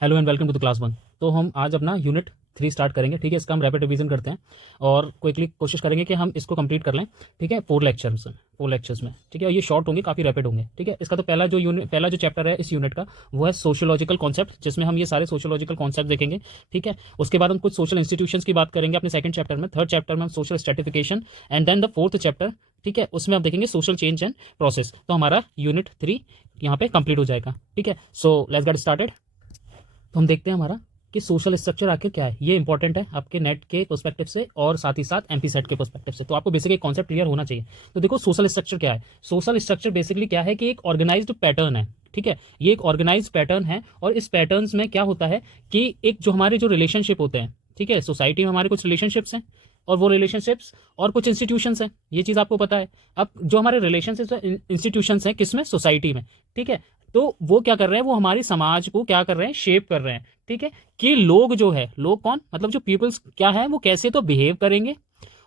Hello and welcome to the class 1। तो हम आज अपना यूनिट 3 स्टार्ट करेंगे। ठीक है, इसका हम रैपिड रिवीजन करते हैं और क्विकली कोशिश करेंगे कि हम इसको कंप्लीट कर लें। ठीक है, 4 लेक्चर्स में। ठीक है, ये शॉर्ट होंगे, काफ़ी रैपिड होंगे। ठीक है, इसका तो पहला जो चैप्टर है इस यूनिट का वो है सोशियोलॉजिकल कॉन्सेप्ट, जिसमें हम ये सारे सोशियोलॉजिकल कॉन्सेप्ट देखेंगे। ठीक है, उसके बाद हम कुछ सोशल इंस्टीट्यूशंस की बात करेंगे अपने सेकंड चैप्टर में। थर्ड चैप्टर में हम social stratification and then the fourth chapter, ठीक है, उसमें आप देखेंगे सोशल चेंज एंड प्रोसेस। तो हमारा यूनिट 3 यहाँ पे कंप्लीट हो जाएगा। ठीक है, सो लेट्स गेट स्टार्टेड। तो हम देखते हैं हमारा कि सोशल स्ट्रक्चर आखिर क्या है। ये इंपॉर्टेंट है आपके नेट के पर्सपेक्टिव से और साथ ही साथ एमपी सेट के पर्सपेक्टिव से। तो आपको बेसिकली कॉन्सेप्ट क्लियर होना चाहिए। तो देखो, सोशल स्ट्रक्चर क्या है। सोशल स्ट्रक्चर बेसिकली क्या है कि एक ऑर्गेनाइज्ड पैटर्न है। ठीक है, ये एक ऑर्गेनाइज्ड पैटर्न है और इस पैटर्न्स में क्या होता है कि एक जो हमारे जो रिलेशनशिप होते हैं, ठीक है, सोसाइटी में हमारे कुछ रिलेशनशिप्स हैं और वो रिलेशनशिप्स और कुछ इंस्टीट्यूशंस हैं। ये चीज़ आपको पता है। अब जो हमारे रिलेशनशिप्स इंस्टीट्यूशंस हैं किसमें, सोसाइटी में। ठीक है, तो वो क्या कर रहे हैं, वो हमारी समाज को क्या कर रहे हैं, शेप कर रहे हैं। ठीक है, कि लोग जो है, लोग कौन, मतलब जो पीपल्स क्या है, वो कैसे तो बिहेव करेंगे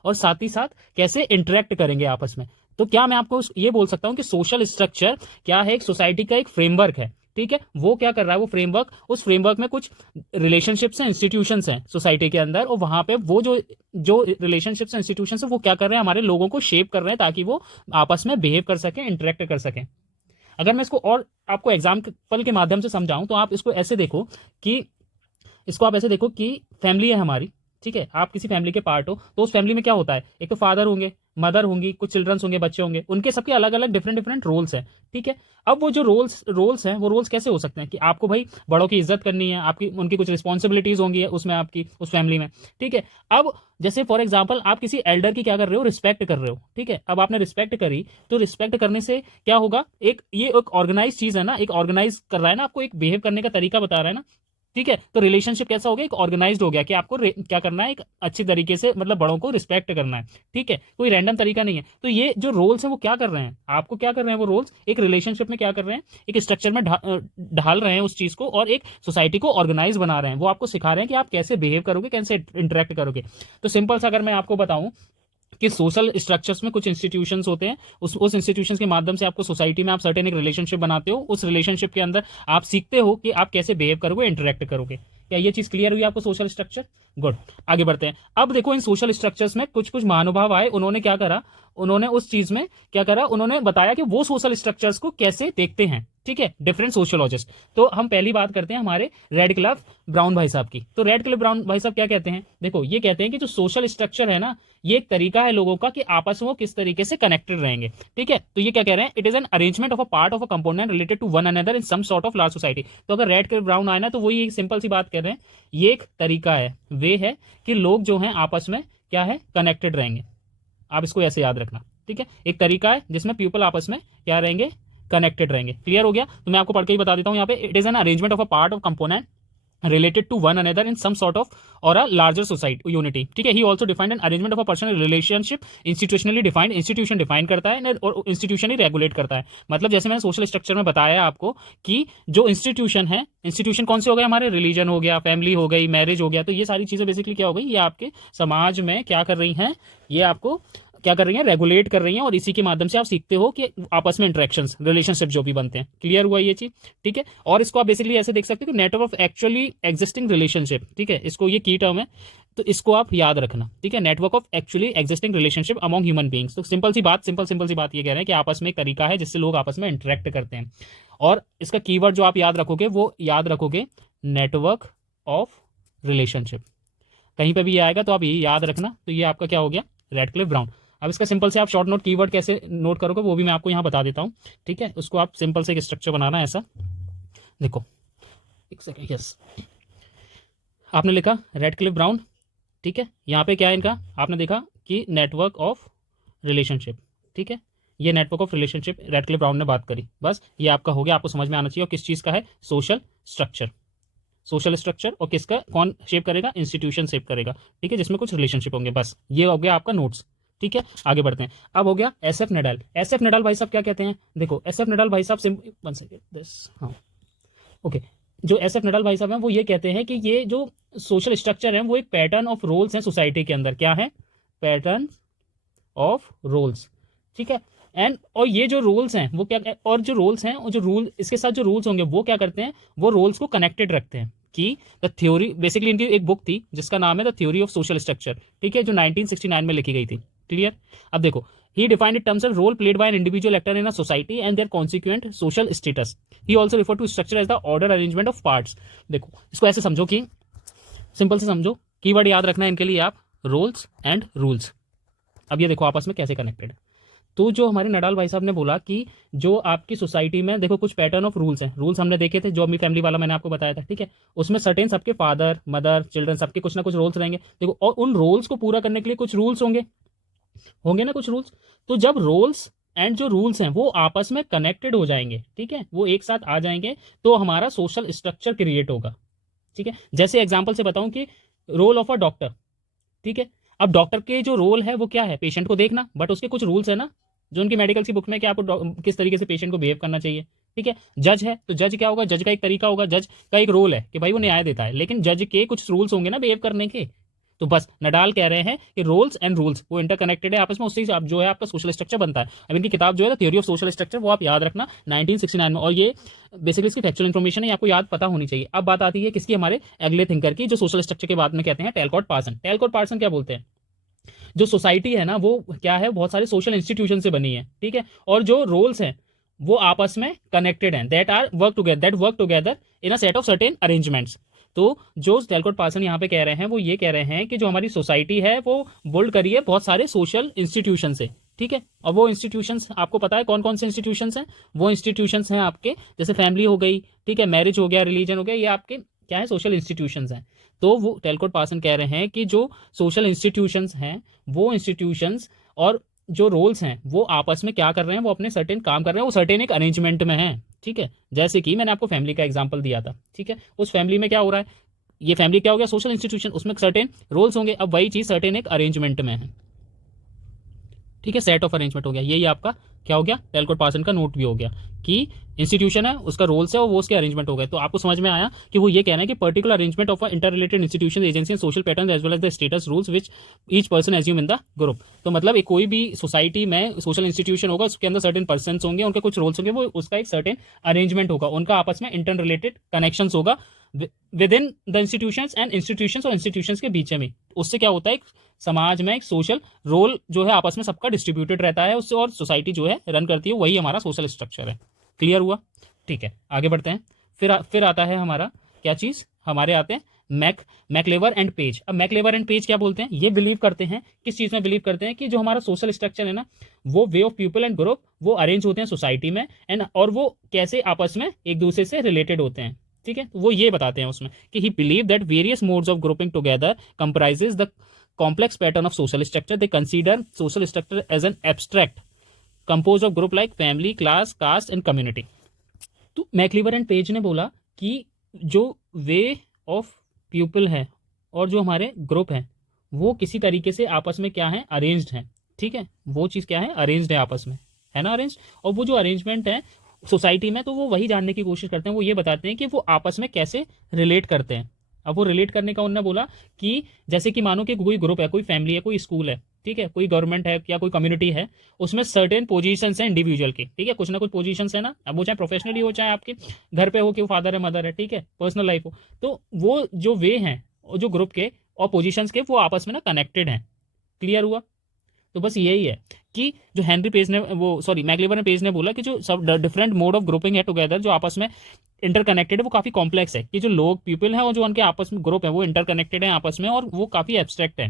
और साथ ही साथ कैसे इंटरेक्ट करेंगे आपस में। तो क्या मैं आपको ये बोल सकता हूं कि सोशल स्ट्रक्चर क्या है, एक सोसाइटी का एक फ्रेमवर्क है। ठीक है, वो क्या कर रहा है, वो फ्रेमवर्क, उस फ्रेमवर्क में कुछ रिलेशनशिप्स हैं, इंस्टीट्यूशंस हैं सोसाइटी के अंदर, और वहां पे वो जो जो रिलेशनशिप्स हैं, इंस्टीट्यूशंस हैं, वो क्या कर रहे हैं, हमारे लोगों को शेप कर रहे हैं ताकि वो आपस में बिहेव कर सकें, इंटरेक्ट कर सकें। अगर मैं इसको और आपको एग्जाम्पल के माध्यम से समझाऊं तो आप इसको ऐसे देखो कि फैमिली है हमारी। ठीक है, आप किसी फैमिली के पार्ट हो, तो उस फैमिली में क्या होता है, एक तो फादर होंगे, मदर होंगी, कुछ चिल्ड्रंस होंगे, बच्चे होंगे, उनके सबके अलग अलग डिफरेंट डिफरेंट रोल्स हैं। ठीक है, अब वो जो रोल्स हैं, वो रोल्स कैसे हो सकते हैं कि आपको भाई बड़ों की इज्जत करनी है, आपकी उनकी कुछ रिस्पॉन्सिबिलिटीज होंगी उसमें, आपकी उस फैमिली में। ठीक है, अब जैसे फॉर एग्जाम्पल आप किसी एल्डर की क्या कर रहे हो, रिस्पेक्ट कर रहे हो। ठीक है, अब आपने रिस्पेक्ट करी तो रिस्पेक्ट करने से क्या होगा, ये एक ऑर्गेनाइज चीज है ना, एक ऑर्गेनाइज कर रहा है ना, आपको एक बिहेव करने का तरीका बता रहा है ना। ठीक है, तो रिलेशनशिप कैसा हो गया, एक ऑर्गेनाइज्ड हो गया कि आपको क्या करना है, एक अच्छी तरीके से, मतलब बड़ों को रिस्पेक्ट करना है। ठीक है, कोई रैंडम तरीका नहीं है। तो ये जो रोल्स हैं वो क्या कर रहे हैं, आपको क्या कर रहे हैं, वो रोल्स एक रिलेशनशिप में क्या कर रहे हैं, एक स्ट्रक्चर में ढाल रहे हैं उस चीज को, और एक सोसाइटी को ऑर्गेनाइज बना रहे हैं। वो आपको सिखा रहे हैं कि आप कैसे बिहेव करोगे, कैसे इंटरेक्ट करोगे। तो सिंपल सा अगर मैं आपको बताऊं कि सोशल स्ट्रक्चर्स में कुछ इंस्टीट्यूशंस होते हैं, उस इंस्टीट्यूशंस के माध्यम से आपको सोसाइटी में आप सर्टेन एक रिलेशनशिप बनाते हो। उस रिलेशनशिप के अंदर आप सीखते हो कि आप कैसे बिहेव करोगे, इंटरेक्ट करोगे। क्या ये चीज क्लियर हुई आपको, सोशल स्ट्रक्चर? गुड, आगे बढ़ते हैं। अब देखो, इन सोशल स्ट्रक्चर्स में कुछ कुछ महानुभाव आए, उन्होंने क्या करा, उन्होंने उस चीज में क्या करा, उन्होंने बताया कि वो सोशल स्ट्रक्चर्स को कैसे देखते हैं। ठीक है, डिफरेंट सोशियोलॉजिस्ट। तो हम पहली बात करते हैं हमारे रेडक्लिफ ब्राउन भाई साहब की। तो रेडक्लिफ ब्राउन भाई साहब क्या कहते हैं, देखो ये कहते हैं कि जो सोशल स्ट्रक्चर है ना, ये एक तरीका है लोगों का कि आपस में वो किस तरीके से कनेक्टेड रहेंगे। ठीक है, तो ये क्या कह रहे हैं, it is an arrangement of a part of a component related to one another in some sort of large society. तो अगर रेडक्लिफ ब्राउन आए ना, तो वही एक सिंपल सी बात कह रहे हैं, ये एक तरीका है, वे है कि लोग जो हैं आपस में क्या है, कनेक्टेड रहेंगे। आप इसको ऐसे याद रखना। ठीक है, एक तरीका है जिसमें पीपल आपस में क्या रहेंगे, कनेक्टेड रहेंगे। क्लियर हो गया? तो मैं आपको पढ़ के ही बता देता हूं यहाँ पे, it is an arrangement of a part of component related to one another in some sort of or a larger society unity. ठीक है, he also defined an arrangement of a personal relationship, institutionally defined, institution define करता है और institutionally regulate करता है। मतलब जैसे मैंने सोशल स्ट्रक्चर में बताया आपको कि जो इंस्टीट्यूशन है, इंस्टीट्यूशन कौन से हो गए हमारे, रिलीजन हो गया, फैमिली हो गई, मैरिज हो गया, तो ये सारी चीजें बेसिकली क्या हो गई, ये आपके समाज में क्या कर रही हैं, ये आपको क्या कर रही हैं, रेगुलेट कर रही हैं, और इसी के माध्यम से आप सीखते हो कि आपस में इंटरेक्शंस, रिलेशनशिप जो भी बनते हैं। क्लियर हुआ ये चीज? ठीक है, और इसको आप बेसिकली ऐसे देख सकते हो कि network of actually existing relationship. ठीक है, इसको ये की टर्म है, तो इसको आप याद रखना। ठीक है, network of actually existing relationship among human beings. तो सिंपल सी बात ये कह रहे हैं कि आपस में एक तरीका है जिससे लोग आपस में इंटरेक्ट करते हैं। और इसका कीवर्ड जो आप याद रखोगे, वो याद रखोगे नेटवर्क ऑफ रिलेशनशिप। कहीं पर भी आएगा तो आप ये याद रखना। तो ये आपका क्या हो गया, रेडक्लिफ ब्राउन। अब इसका सिंपल से आप शॉर्ट नोट कीवर्ड कैसे नोट करोगे, वो भी मैं आपको यहाँ बता देता हूँ। ठीक है, उसको आप सिंपल से एक स्ट्रक्चर बनाना है ऐसा। देखो एक सेकेंड, यस, आपने लिखा रेडक्लिफ ब्राउन। ठीक है, यहाँ पे क्या है इनका, आपने देखा कि नेटवर्क ऑफ रिलेशनशिप। ठीक है, ये network of relationship Radcliffe Brown ने बात करी। बस ये आपका हो गया, आपको समझ में आना चाहिए। और किस चीज़ का है, सोशल स्ट्रक्चर। सोशल स्ट्रक्चर और किसका, कौन शेप करेगा, इंस्टीट्यूशन शेप करेगा। ठीक है, जिसमें कुछ रिलेशनशिप होंगे। बस ये हो गया आपका नोट्स। ठीक है, आगे बढ़ते हैं। अब हो गया S F Nadal. S F Nadal भाई साहब क्या कहते हैं, देखो एस एफ नडाल भाई साहब, वन सेकेंड दिस, हाँ ओके, जो एस एफ नडाल भाई साहब हैं वो ये कहते हैं कि ये जो सोशल स्ट्रक्चर है वो एक पैटर्न ऑफ रोल्स हैं सोसाइटी के अंदर। क्या है, पैटर्न ऑफ रोल्स। ठीक है, एंड और ये जो रूल्स हैं वो क्या, और जो रूल्स हैं और जो रूल इसके साथ जो रूल्स होंगे वो क्या करते हैं, वो रोल्स को कनेक्टेड रखते हैं। कि द थ्योरी, बेसिकली इनकी एक बुक थी जिसका नाम है the theory of social structure, ठीक है, जो 1969 में लिखी गई थी। क्लियर। अब देखो, he defined it terms of role played by an individual actor in a society and their consequent social status. He also referred to structure as the order arrangement of parts. देखो इसको ऐसे समझो कि, simple से समझो, keyword याद रखना है इनके लिए आप, रोल्स एंड रूल्स। अब ये देखो आपस में कैसे कनेक्टेड। तो जो हमारे नडाल भाई साहब ने बोला कि जो आपकी सोसाइटी में देखो कुछ पैटर्न ऑफ रूल्स हैं, रूल्स हमने देखे थे, जो अपनी फैमिली वाला मैंने आपको बताया था, ठीक है, उसमें सर्टेन सबके फादर मदर चिल्ड्रन सबके कुछ ना कुछ रोल्स रहेंगे, देखो, और उन रोल्स को पूरा करने के लिए कुछ रूल्स होंगे ना, कुछ रूल्स। तो जब रोल्स एंड जो रूल्स हैं वो आपस में कनेक्टेड हो जाएंगे, ठीक है, वो एक साथ आ जाएंगे, तो हमारा सोशल स्ट्रक्चर क्रिएट होगा। ठीक है, जैसे एग्जांपल से बताऊं कि रोल ऑफ अ डॉक्टर, ठीक है, अब डॉक्टर के जो रोल है वो क्या है, पेशेंट को देखना, बट उसके कुछ रूल्स है ना, जो उनकी मेडिकल की बुक में कि आपको किस तरीके से पेशेंट को बिहेव करना चाहिए। ठीक है, जज है तो जज क्या होगा, जज का एक तरीका होगा, जज का एक रोल है कि भाई वो न्याय देता है, लेकिन जज के कुछ रूल्स होंगे ना बिहेव करने के। तो बस नडाल कह रहे हैं कि रोल्स एंड रूल्स वो इंटरकनेक्टेड है आपस में, उससे आप जो है आपका सोशल स्ट्रक्चर बनता है। अब इनकी किताब जो है थ्योरी ऑफ सोशल स्ट्रक्चर, वो आप याद रखना 1969 में, और ये बेसिकली इसकी फैक्चुअल इन्फॉर्मेशन है, आपको याद पता होनी चाहिए। अब बात आती है किसकी, हमारे अगले थिंकर की, जो सोशल स्ट्रक्चर के बाद में कहते हैं टैलकॉट पार्सन। टैलकॉट पार्सन क्या बोलते हैं, जो सोसाइटी है ना वो क्या है, बहुत सारे सोशल इंस्टीट्यूशन से बनी है, ठीक है, और जो रोल्स हैं वो आपस में कनेक्टेड हैं, that work together in a set of certain arrangements. तो जो टैलकॉट पार्सन यहाँ पे कह रहे हैं वो ये कह रहे हैं कि जो हमारी सोसाइटी है वो बिल्ड करी है बहुत सारे सोशल इंस्टीट्यूशन से, ठीक है, और वो इंस्टीट्यूशंस आपको पता है कौन कौन से इंस्टीट्यूशंस हैं, वो इंस्टीट्यूशंस हैं आपके जैसे फैमिली हो गई, ठीक है, मैरिज हो गया, रिलीजन हो गया, ये आपके क्या है, सोशल इंस्टीट्यूशंस हैं। तो वो टैलकॉट पार्सन कह रहे हैं कि जो सोशल इंस्टीट्यूशंस हैं वो इंस्टीट्यूशंस और जो रोल्स हैं वो आपस में क्या कर रहे हैं, वो अपने सर्टेन काम कर रहे हैं, वो सर्टेन एक अरेंजमेंट में है, ठीक है। जैसे कि मैंने आपको फैमिली का एग्जांपल दिया था, ठीक है, उस फैमिली में क्या हो रहा है, ये फैमिली क्या हो गया, सोशल इंस्टीट्यूशन, उसमें सर्टेन रोल्स होंगे, अब वही चीज़ सर्टेन एक अरेंजमेंट में है, ठीक है, सेट ऑफ अरेंजमेंट हो गया, यही आपका क्या हो गया, टैलकॉट पार्सन का नोट भी हो गया कि इंस्टीट्यूशन है उसका रोल्स है और वो उसके अरेंजमेंट हो गए। तो आपको समझ में आया कि वो ये कहना है कि particular arrangement of inter related institution agency social pattern as well as the status rules which each person assume in the group. तो मतलब एक कोई भी सोसाइटी में सोशल इंस्टीट्यूशन होगा, उसके अंदर सर्टेन पर्सन होंगे, उनके कुछ रोल्स होंगे, वो उसका एक सर्टेन अरेंजमेंट होगा, उनका आपस में इंटर रिलेटेड कनेक्शन होगा with in the institutions and institutions और इंस्टीट्यूशंस के बीच में। उससे क्या होता है, एक समाज में एक सोशल रोल जो है आपस में सबका डिस्ट्रीब्यूटेड रहता है उससे, और सोसाइटी जो है रन करती है, वही हमारा सोशल स्ट्रक्चर है। क्लियर हुआ, ठीक है, आगे बढ़ते हैं। फिर आता है हमारा क्या चीज़, हमारे आते हैं मैकलेवर एंड पेज। अब मैकलेवर एंड पेज क्या बोलते हैं, ये बिलीव करते हैं, किस चीज़ में बिलीव करते हैं कि जो हमारा सोशल स्ट्रक्चर है ना, वो वे ऑफ पीपल एंड ग्रुप वो अरेंज होते हैं सोसाइटी में, एंड और वो कैसे आपस में एक दूसरे से रिलेटेड होते हैं, ठीक है। तो वो ये बताते हैं उसमें कि ही believe that various modes of grouping together comprises the complex pattern of social structure. They consider social structure as an abstract composed of group like family, class, caste and community. तो मैकलीवर एंड पेज ने बोला कि जो वे of people है और जो हमारे group है वो किसी तरीके से आपस में क्या है, अरेंज्ड है, ठीक है, वो चीज़ क्या है, अरेंज्ड है आपस में, है ना, अरेंज। और वो जो अरेंजमेंट है सोसाइटी में, तो वो वही जानने की कोशिश करते हैं, वो ये बताते हैं कि वो आपस में कैसे रिलेट करते हैं। अब वो रिलेट करने का उन्होंने बोला कि जैसे कि मानो कि कोई ग्रुप है, कोई फैमिली है, कोई स्कूल है, ठीक है, कोई गवर्नमेंट है या कोई कम्युनिटी है, उसमें सर्टेन पोजीशंस हैं इंडिविजुअल की, ठीक है, कुछ ना कुछ पोजीशंस है ना, अब वो चाहे प्रोफेशनली हो चाहे आपके घर पे हो कि वो फादर है मदर है, ठीक है, पर्सनल लाइफ हो, तो वो जो वे हैं जो ग्रुप के और पोजीशंस के वो आपस में ना कनेक्टेड हैं। क्लियर हुआ, तो बस यही है कि जो हेनरी पेज ने मैकलीवर ने पेज ने बोला कि जो सब डिफरेंट मोड ऑफ ग्रुपिंग है टुगेदर जो आपस में इंटरकनेक्टेड है, वो काफ़ी कॉम्प्लेक्स है, कि जो लोग पीपल हैं और जो उनके आपस में ग्रुप है वो इंटरकनेक्टेड है आपस में, और वो काफ़ी एब्स्ट्रैक्ट है,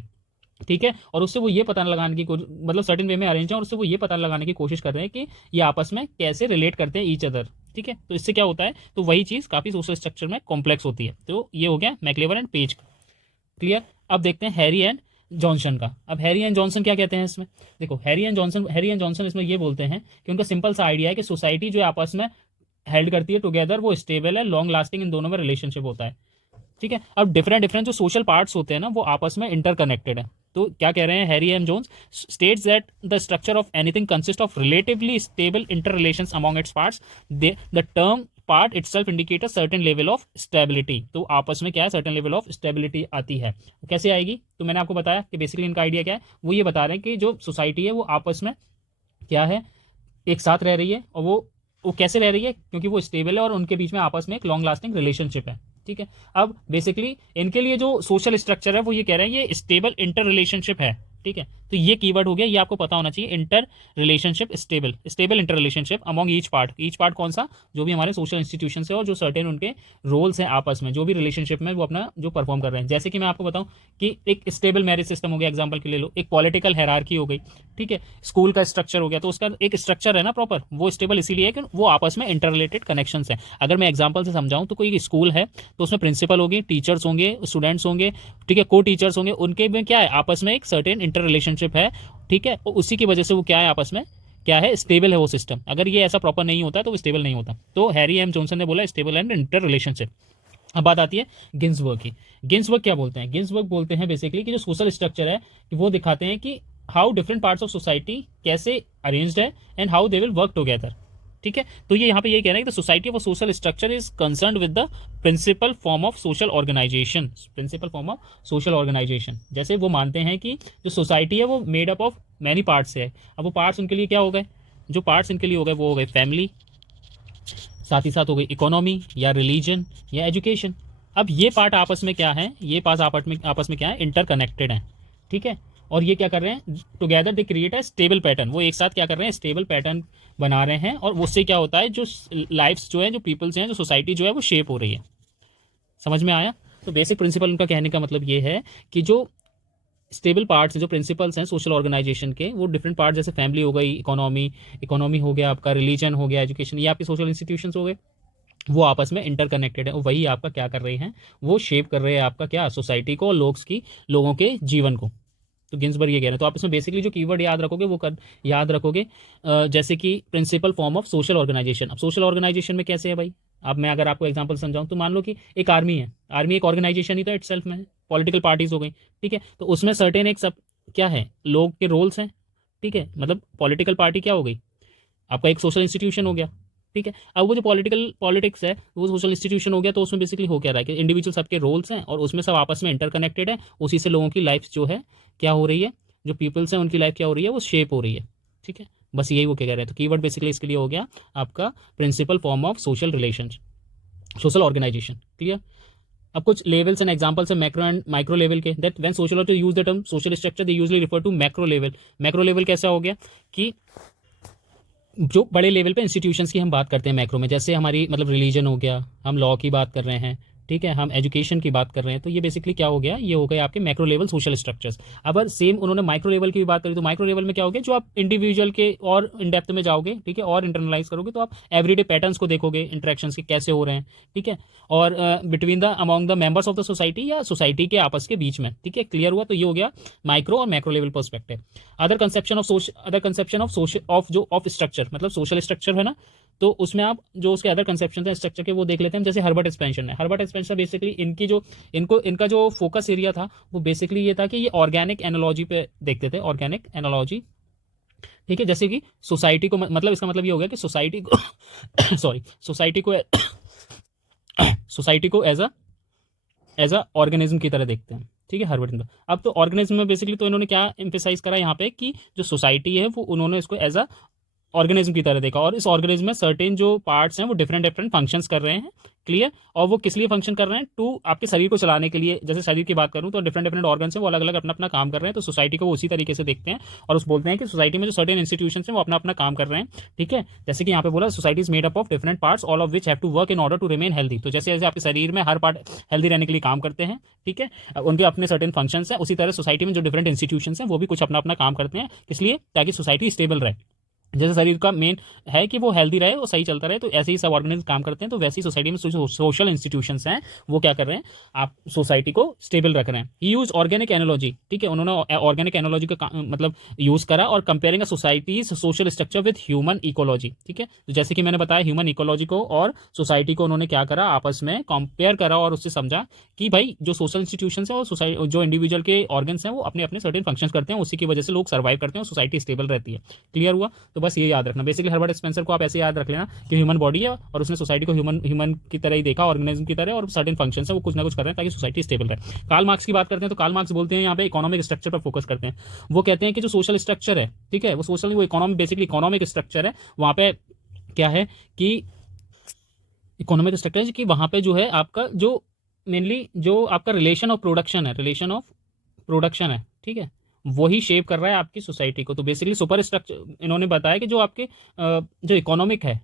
ठीक है, और उससे वो ये पता लगाने की मतलब सर्टेन वे में अरेंज है, और उससे वो ये पता लगाने की कोशिश कर रहे हैं कि ये आपस में कैसे रिलेट करते हैं ईच अदर, ठीक है। तो इससे क्या होता है, तो वही चीज़ काफ़ी सोशल स्ट्रक्चर में कॉम्प्लेक्स होती है। तो ये हो गया मैकलीवर एंड पेज का। क्लियर। अब देखते हैं हैरी एंड जॉनसन का। अब हैरी एंड जॉनसन क्या कहते हैं इसमें, देखो हैरी एंड जॉनसन इसमें ये बोलते हैं कि उनका सिंपल सा आइडिया है कि सोसाइटी जो आपस में हेल्ड करती है टुगेदर वो स्टेबल है, लॉन्ग लास्टिंग, इन दोनों में रिलेशनशिप होता है, ठीक है। अब डिफरेंट जो सोशल पार्ट्स होते हैं ना वो आपस में इंटरकनेक्टेड है। तो क्या कह रहे हैं Harry and Jones, states that the structure of anything consist of relatively stable inter relations among its parts, the term part itself indicate a certain level of stability. तो आपस में क्या है, सर्टेन लेवल ऑफ स्टेबिलिटी आती है। कैसे आएगी, तो मैंने आपको बताया कि बेसिकली इनका आइडिया क्या है, वो ये बता रहे हैं कि जो सोसाइटी है वो आपस में क्या है, एक साथ रह रही है, और वो कैसे रह रही है, क्योंकि वो स्टेबल है और उनके बीच में आपस में एक लॉन्ग लास्टिंग रिलेशनशिप है, ठीक ठीक है। अब बेसिकली इनके लिए जो सोशल स्ट्रक्चर है वो ये कह रहे हैं ये स्टेबल इंटर रिलेशनशिप है, ठीक है। तो ये कीवर्ड हो गया, ये आपको पता होना चाहिए, inter relationship, stable, stable inter relationship among each part. Each part कौन सा, जो भी हमारे सोशल इंस्टीट्यूशन है और जो सर्टेन उनके रोल्स हैं आपस में, जो भी रिलेशनशिप में वो अपना जो परफॉर्म कर रहे हैं। जैसे कि मैं आपको बताऊं कि एक स्टेबल मैरिज सिस्टम हो गया, एग्जाम्पल के लिए लो, एक पॉलिटिकल हायरार्की हो गई, ठीक है, स्कूल का स्ट्रक्चर हो गया, तो उसका एक स्ट्रक्चर है ना प्रॉपर, वो स्टेबल इसीलिए है कि वो आपस में इंटर रिलेटेड कनेक्शंस हैं। अगर मैं एग्जाम्पल से समझाऊं तो कोई स्कूल है तो उसमें प्रिंसिपल होगी, टीचर्स होंगे, स्टूडेंट्स होंगे, ठीक है, को टीचर्स होंगे, उनके में क्या है आपस में एक सर्टेन इंटर रिलेशनशिप है, ठीक है। उसी की वजह से वो क्या है आपस में क्या है, स्टेबल है वो सिस्टम। अगर ये ऐसा प्रॉपर नहीं होता तो वो स्टेबल नहीं होता। तो हैरी एम जॉनसन ने बोला स्टेबल एंड इंटर रिलेशनशिप। अब बात आती है गिन्सबर्ग की। गिन्सबर्ग क्या बोलते हैं, गिन्सबर्ग बोलते हैं बेसिकली कि जो सोशल स्ट्रक्चर है कि वो दिखाते हैं कि how different parts of society कैसे अरेंज्ड है and how they will work together, ठीक है। तो ये यहाँ पे ये कह रहे हैं कि the society of social structure is concern with the principal form of social organisation, principal form of social organisation. जैसे वो मानते हैं कि जो सोसाइटी है वो made up of many parts है। अब वो पार्ट्स उनके लिए क्या हो गए, जो पार्ट्स इनके लिए हो गए वो हो गए फैमिली, साथ ही साथ हो गई इकोनॉमी या रिलीजन या एजुकेशन। अब ये पार्ट आपस में क्या है, ये पार्ट आपस में क्या है, इंटरकनेक्टेड है, ठीक है। और ये क्या कर रहे हैं, together they create a stable pattern, वो एक साथ क्या कर रहे हैं, स्टेबल पैटर्न बना रहे हैं। और उससे क्या होता है, जो लाइफ्स जो है, जो पीपल्स हैं, जो सोसाइटी जो है वो शेप हो रही है। समझ में आया। तो बेसिक प्रिंसिपल उनका कहने का मतलब ये है कि जो स्टेबल पार्ट्स जो प्रिंसिपल्स हैं सोशल ऑर्गेनाइजेशन के, वो डिफरेंट पार्ट, जैसे फैमिली हो गई, इकोनॉमी हो गया आपका, रिलीजन हो गया, एजुकेशन, ये आपके सोशल इंस्टीट्यूशंस हो गए, वो आपस में इंटरकनेक्टेड है। वही आपका क्या कर रहे हैं, वो शेप कर रहे हैं आपका क्या, सोसाइटी को, लोगों के जीवन को। तो गिन्सबर्ग ये कह रहे हैं। तो आप इसमें बेसिकली जो कीवर्ड याद रखोगे वो याद रखोगे जैसे कि principal form of social organisation. अब सोशल ऑर्गेनाइजेशन में कैसे है भाई, अब मैं अगर आपको एग्जांपल समझाऊं तो मान लो कि एक आर्मी है, आर्मी एक ऑर्गेनाइजेशन ही तो इटसेल्फ में, पॉलिटिकल पार्टीज हो गई, ठीक है। तो उसमें सर्टेन एक सब क्या है, लोग के रोल्स हैं, ठीक है। मतलब पॉलिटिकल पार्टी क्या हो गई, आपका एक सोशल इंस्टीट्यूशन हो गया, ठीक है। अब वो जो पॉलिटिक्स है वो सोशल इंस्टीट्यूशन हो गया, तो उसमें बेसिकली हो क्या रहा है कि इंडिविजुअल सबके रोल्स हैं और उसमें सब आपस में इंटरकनेक्टेड है। उसी से लोगों की लाइफ जो है क्या हो रही है, जो पीपल्स हैं उनकी लाइफ क्या हो रही है, वो शेप हो रही है, ठीक है। बस यही वो क्या कह रहे हैं। तो कीवर्ड बेसिकली इसके लिए हो गया आपका principal form of social relation, social organisation, clear. अब कुछ लेवल्स एंड एग्जांपल्स है मैक्रो एंड माइक्रो लेवल के, that when social use the term social structure they usually refer to macro level. Macro level कैसा हो गया कि जो बड़े लेवल पे इंस्टीट्यूशंस की हम बात करते हैं मैक्रो में, जैसे हमारी मतलब रिलीजन हो गया, हम लॉ की बात कर रहे हैं, ठीक है, हम एजुकेशन की बात कर रहे हैं, तो ये बेसिकली क्या हो गया, ये हो गए आपके मैक्रो लेवल सोशल स्ट्रक्चर्स। अब सेम उन्होंने माइक्रो लेवल की भी बात करी, तो माइक्रो लेवल में क्या हो गया, जो आप इंडिविजुअल के और इन डेप्थ में जाओगे, ठीक है, और इंटरनलाइज करोगे, तो आप एवरीडे पैटर्न्स को देखोगे, इंटरेक्शंस के कैसे हो रहे हैं, ठीक है, और between the among the members of the society या सोसाइटी के आपस के बीच में, ठीक है, क्लियर हुआ। तो ये हो गया माइक्रो और macro level perspective. Other conception of structure, मतलब सोशल स्ट्रक्चर है ना, तो उसमें आप जो उसके अदर कंसेप्शन है स्ट्रक्चर के वो देख लेते हैं। जैसे हर्बर्ट स्पेंसर है, हर्बर्ट स्पेंसर बेसिकली इनका जो फोकस एरिया था वो बेसिकली ये था कि ये ऑर्गेनिक एनालॉजी पे देखते थे, ऑर्गेनिक एनालॉजी, ठीक है। जैसे कि सोसाइटी को, मतलब इसका मतलब ये हो गया कि सोसाइटी को सॉरी सोसाइटी को एज अ ऑर्गेनिज्म की तरह देखते हैं, ठीक है, हर्बर्ट। अब तो ऑर्गेनिज्म में बेसिकली तो इन्होंने क्या एम्फेसाइज करा यहाँ पे कि जो सोसाइटी है वो उन्होंने इसको एज अ ऑर्गेनिज्म की तरह देखा, और इस ऑर्गेनिज्म में सर्टेन जो पार्ट्स हैं वो डिफरेंट डिफरेंट फंक्शंस कर रहे हैं, क्लियर। और वो किस लिए फंक्शन कर रहे हैं, टू आपके शरीर को चलाने के लिए। जैसे शरीर की बात करूं तो डिफरेंट डिफरेंट ऑर्गन्स हैं वो अलग अलग अपना अपना काम कर रहे हैं, तो सोसाइटी को वो उसी तरीके से देखते हैं और उस बोलते हैं कि सोसाइटी में जो सर्टेन इंस्टीट्यूशंस हैं वो अपना अपना काम कर रहे हैं, ठीक है। जैसे कि यहाँ पे बोला society is made up of different parts all of which have to work in order to remain healthy. तो जैसे जैसे आपके शरीर में हर पार्ट हेल्दी रहने के लिए काम करते हैं, ठीक है, उनके अपने सर्टेन फंक्शंस हैं, उसी तरह सोसाइटी में जो डिफरेंट इंस्टीट्यूशंस हैं वो भी कुछ अपना अपना काम करते हैं, इसलिए ताकि सोसाइटी स्टेबल रहे। जैसे शरीर का मेन है कि वो हेल्दी रहे और सही चलता रहे, तो ऐसे ही सब ऑर्गेनिज्म काम करते हैं। तो वैसे ही सोसाइटी में सोशल इंस्टीट्यूशंस हैं वो क्या कर रहे हैं, आप सोसाइटी को स्टेबल रख रहे हैं। ही यूज ऑर्गेनिक एनालॉजी, ठीक है, उन्होंने ऑर्गेनिक एनालॉजी का मतलब यूज करा और comparing societies social structure with human ecology, ठीक है। तो जैसे कि मैंने बताया ह्यूमन इकोलॉजी को और सोसाइटी को उन्होंने क्या करा, आपस में कंपेयर करा और उससे समझा कि भाई जो सोशल इंस्टीट्यूशन है और सोसाइटी जो इंडिविजुअल के ऑर्गन्स हैं वो अपने अपने सर्टेन फंक्शन करते हैं, उसी की वजह से लोग सर्वाइव करते हैं और सोसाइटी स्टेबल रहती है, क्लियर हुआ। तो बस ये याद रखना, बेसिकली हर्बर्ट स्पेंसर को आप ऐसे याद रख लेना कि ह्यूमन बॉडी है और उसने सोसाइटी को ह्यूमन की तरह ही देखा, ऑर्गेनिज्म की तरह, और सर्टेन फंक्शंस है वो कुछ ना कुछ कर रहे हैं ताकि सोसाइटी स्टेबल रहे। कार्ल मार्क्स की बात करते हैं तो कार्ल मार्क्स बोलते हैं यहाँ पे इकोनॉमिक स्ट्रक्चर पर फोकस करते हैं। वो कहते हैं कि जो सोशल स्ट्रक्चर है, ठीक है, वो इकोनॉमिक बेसिकली इकोनॉमिक स्ट्रक्चर है, वहाँ पे क्या है कि इकोनॉमिक स्ट्रक्चर कि वहाँ पे जो है आपका जो मेनली जो आपका रिलेशन ऑफ प्रोडक्शन है, रिलेशन ऑफ प्रोडक्शन है, ठीक है, वही शेप कर रहा है आपकी सोसाइटी को। तो बेसिकली सुपर स्ट्रक्चर इन्होंने बताया कि जो आपके जो इकोनॉमिक है,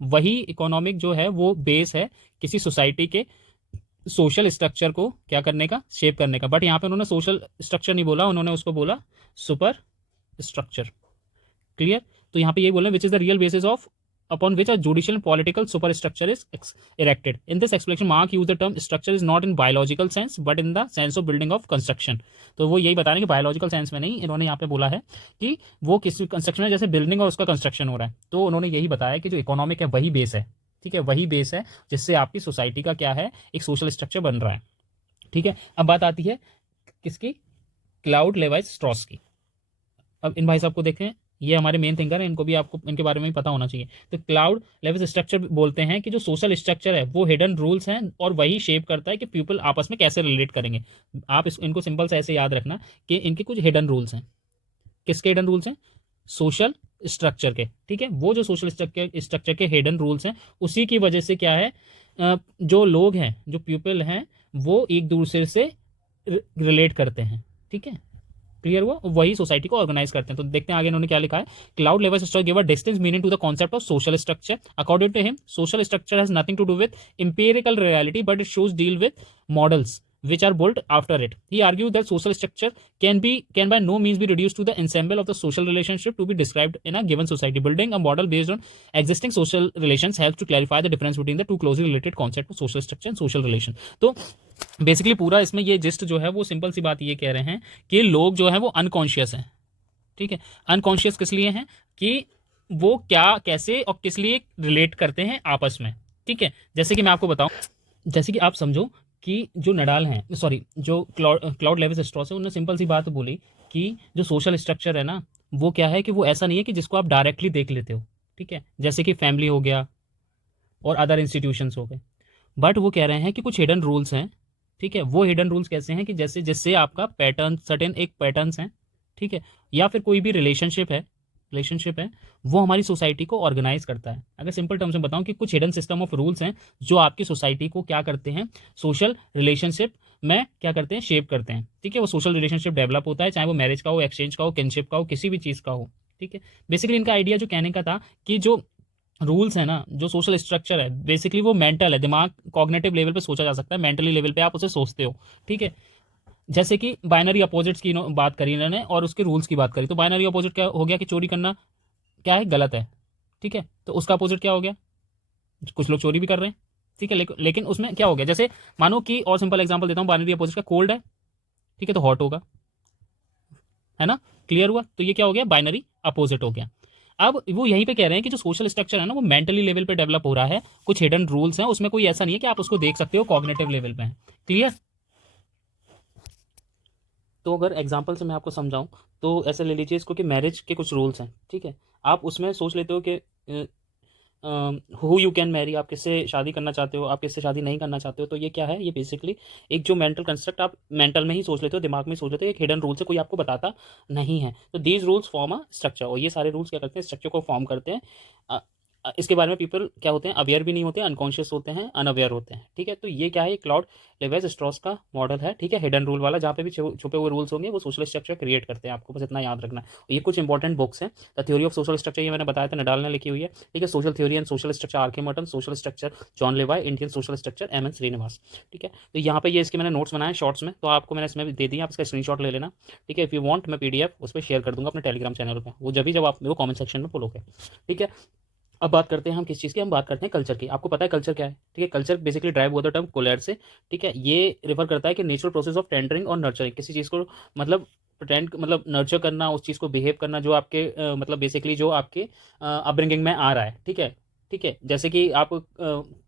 वही इकोनॉमिक जो है वो बेस है किसी सोसाइटी के सोशल स्ट्रक्चर को क्या करने का, शेप करने का। बट यहाँ पे उन्होंने सोशल स्ट्रक्चर नहीं बोला, उन्होंने उसको बोला सुपर स्ट्रक्चर। क्लियर? तो यहाँ पे ये बोल रहे हैं which is the real basis of upon which a judicial and political superstructure is erected. In this explanation, Mark used the term structure is not in biological sense but in the sense of building of construction. तो वो यही बता रहे हैं कि biological sense में नहीं, इन्होंने यहाँ पे बोला है कि वो किसी कंस्ट्रक्शन है, जैसे बिल्डिंग और उसका कंस्ट्रक्शन हो रहा है। तो उन्होंने यही बताया कि जो इकोनॉमिक है वही बेस है, ठीक है, वही बेस है जिससे आपकी सोसाइटी का क्या है, एक सोशल स्ट्रक्चर बन रहा है। ठीक है, अब बात आती है किसकी, क्लाउड लेवाइस स्ट्रॉस की। अब इन भाई साहब को देखें, ये हमारे मेन थिंकर हैं, इनको भी आपको इनके बारे में भी पता होना चाहिए। तो क्लाउड लेवल स्ट्रक्चर बोलते हैं कि जो सोशल स्ट्रक्चर है वो हिडन रूल्स हैं और वही शेप करता है कि पीपल आपस में कैसे रिलेट करेंगे। आप इनको सिंपल से ऐसे याद रखना कि इनके कुछ हिडन रूल्स हैं। किसके हिडन रूल्स हैं? सोशल स्ट्रक्चर के, ठीक है। वो जो सोशल स्ट्रक्चर के हिडन रूल्स हैं, उसी की वजह से क्या है, जो लोग हैं, जो पीपल हैं, वो एक दूसरे से रिलेट करते हैं, ठीक है। क्लियर हुआ? वही सोसाइटी को ऑर्गेनाइज करते हैं। तो देखते हैं आगे इन्होंने क्या लिखा है। Claude level structure give a distance meaning to the concept of social structure. According to him, social structure has nothing to do with empirical reality but it shows deal with models which are built after it. He argued that social structure can by no means be reduced to the ensemble of the social relationship to be described in a given society. Building a model based on existing social relations helps to clarify the difference between the two closely related concepts of social structure and social relation. तो basically पूरा इसमें ये gist जो है वो simple सी बात ये कह रहे हैं कि लोग जो है वो अनकॉन्शियस हैं, ठीक है। अनकॉन्शियस किस लिए हैं कि वो क्या, कैसे और किस लिए रिलेट करते हैं आपस में, ठीक है। जैसे कि मैं आपको बताऊं, जैसे कि आप समझो कि जो नडाल हैं, सॉरी, जो क्लाउड लेविस स्ट्रॉस है, उन्होंने सिंपल सी बात बोली कि जो सोशल स्ट्रक्चर है ना, वो क्या है कि वो ऐसा नहीं है कि जिसको आप डायरेक्टली देख लेते हो, ठीक है, जैसे कि फैमिली हो गया और अदर इंस्टीट्यूशंस हो गए। बट वो कह रहे हैं कि कुछ हिडन रूल्स हैं, ठीक है। वो हिडन रूल्स कैसे हैं कि जैसे जिससे आपका पैटर्न, सर्टेन एक पैटर्न्स हैं, ठीक है, या फिर कोई भी रिलेशनशिप है, वो हमारी सोसाइटी को ऑर्गेनाइज करता है। अगर सिंपल टर्म्स में बताऊं कि कुछ हिडन सिस्टम ऑफ रूल्स हैं जो आपकी सोसाइटी को क्या करते हैं, सोशल रिलेशनशिप में क्या करते हैं, शेप करते हैं, ठीक है। वो सोशल रिलेशनशिप डेवलप होता है, चाहे वो मैरिज का हो, एक्सचेंज का हो, किनशिप का हो, किसी भी चीज़ का हो, ठीक है। बेसिकली इनका आइडिया जो कहने का था कि जो रूल्स है ना, जो सोशल स्ट्रक्चर है, बेसिकली वो मेंटल है, दिमाग कॉग्निटिव लेवल पे सोचा जा सकता है, मेंटली लेवल पे आप उसे सोचते हो, ठीक है। जैसे कि बाइनरी अपोजिट्स की बात करी इन्होंने और उसके रूल्स की बात करी। तो बाइनरी अपोजिट क्या हो गया कि चोरी करना क्या है, गलत है, ठीक है। तो उसका अपोजिट क्या हो गया, कुछ लोग चोरी भी कर रहे हैं, ठीक है, लेकिन उसमें क्या हो गया, जैसे मानो कि, और सिंपल एग्जांपल देता हूँ, बाइनरी अपोजिट का कोल्ड है, ठीक है, तो हॉट होगा, है ना। क्लियर हुआ? तो ये क्या हो गया, बाइनरी अपोजिट हो गया। अब वो यहीं पे कह रहे हैं कि जो सोशल स्ट्रक्चर है ना, वो मेंटली लेवल पे डेवलप हो रहा है, कुछ हिडन रूल्स हैं, उसमें कोई ऐसा नहीं है कि आप उसको देख सकते हो, कॉग्निटिव लेवल पे है। क्लियर? तो अगर एग्जांपल से मैं आपको समझाऊं तो ऐसे ले लीजिए इसको कि मैरिज के कुछ रूल्स हैं, ठीक है। आप उसमें सोच लेते हो कि हु यू कैन मैरी, आप किससे शादी करना चाहते हो, आप किससे शादी नहीं करना चाहते हो। तो ये क्या है, ये बेसिकली एक जो मेंटल कंस्ट्रक्ट आप मेंटल में ही सोच लेते हो, दिमाग में ही सोच लेते हो, एक हिडन रूल से कोई आपको बताता नहीं है। तो these rules form a structure, और ये सारे रूल्स क्या करते हैं, स्ट्रक्चर को फॉर्म करते हैं। इसके बारे में पीपल क्या होते हैं, अवेयर भी नहीं होते, अनकॉन्शियस होते हैं, अनअवेयर होते हैं, ठीक है। तो ये क्या है, क्लाउड लेवेज स्ट्रॉस का मॉडल है, ठीक है, हिडन रूल वाला, जहाँ पे भी छुपे हुए रूल्स होंगे वो सोशल स्ट्रक्चर क्रिएट करते हैं। आपको बस इतना याद रखना है। ये कुछ इंपॉर्टेंट बुक्स हैं। The theory of social structure, ये मैंने बताया था, नडाल ने लिखी हुई है, ठीक है। Social theory and social structure, Archimedes, social structure John Levy, Indian social structure M N Srinivas, ठीक है। तो यहाँ पे ये इसके मैंने नोट्स बनाए शॉर्ट्स में, तो आपको मैंने इसमें दे दिया, आप इसका स्क्रीनशॉट ले लेना, ठीक है। इफ यू वांट, मैं पीडीएफ उस पर शेयर कर दूंगा अपने टेलीग्राम चैनल पर, वो जब आप मेरे को कमेंट सेक्शन में बोलोगे, ठीक है। अब बात करते हैं हम किस चीज़ की, हम बात करते हैं कल्चर की। आपको पता है कल्चर क्या है, ठीक है। कल्चर बेसिकली ड्राइव हुआ था टर्म कोलैर से, ठीक है। ये रिफर करता है कि नेचुरल प्रोसेस ऑफ टेंडरिंग और नर्चरिंग, किसी चीज़ को मतलब प्रेटेंड, मतलब नर्चर करना, उस चीज़ को बिहेव करना जो आपके मतलब बेसिकली जो आपके अपब्रिंगिंग में आ रहा है, ठीक है, ठीक है। जैसे कि आप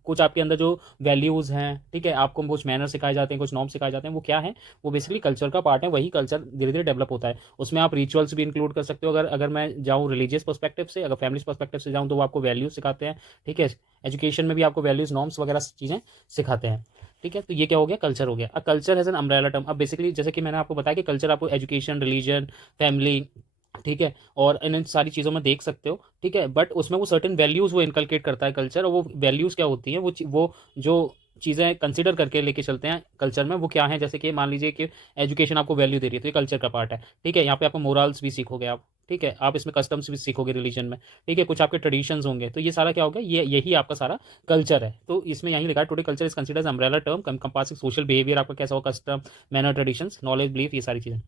कुछ आपके अंदर जो वैल्यूज़ हैं, ठीक है, आपको कुछ मैनर सिखाए जाते हैं, कुछ नॉर्म सिखाए जाते हैं, वो क्या है, वो बेसिकली कल्चर का पार्ट है। वही कल्चर धीरे धीरे डेवलप होता है। उसमें आप रिचुअल्स भी इंक्लूड कर सकते हो। अगर अगर मैं जाऊँ रिलीजियस पर्सपेक्टिव से, अगर फैमिली पर्सपेक्टिव से जाऊँ, तो वो आपको वैल्यूज सिखाते हैं, ठीक है। एजुकेशन में भी आपको वैल्यूज, नॉर्म्स वगैरह चीज़ें सिखाते हैं, ठीक है। तो ये क्या हो गया, कल्चर हो गया। अब culture has an umbrella term. अब बेसिकली जैसे कि मैंने आपको बताया कि कल्चर आपको एजुकेशन, रिलीजन, फैमिली, ठीक है, और इन सारी चीज़ों में देख सकते हो, ठीक है। बट उसमें वो सर्टेन वैल्यूज़ वो इनकलकेट करता है कल्चर, और वो वैल्यूज़ क्या होती हैं, वो जो चीज़ें कंसिडर करके लेके चलते हैं कल्चर में, वो क्या है, जैसे कि मान लीजिए कि एजुकेशन आपको वैल्यू दे रही है, तो ये कल्चर का पार्ट है। ठीक है, यहाँ पे आपको मोरल्स भी सीखोगे आप। ठीक है, आप इसमें कस्टम्स भी सीखोगे रिलीजन में। ठीक है, कुछ आपके ट्रेडिशंस होंगे, तो ये सारा क्या होगा, ये यही आपका सारा कल्चर है। तो इसमें यही लिखा है, today culture is considers umbrella term compassing social behaviour, आपका कैसा होगा, custom, manner, traditions, knowledge, belief, ये सारी चीज़ें।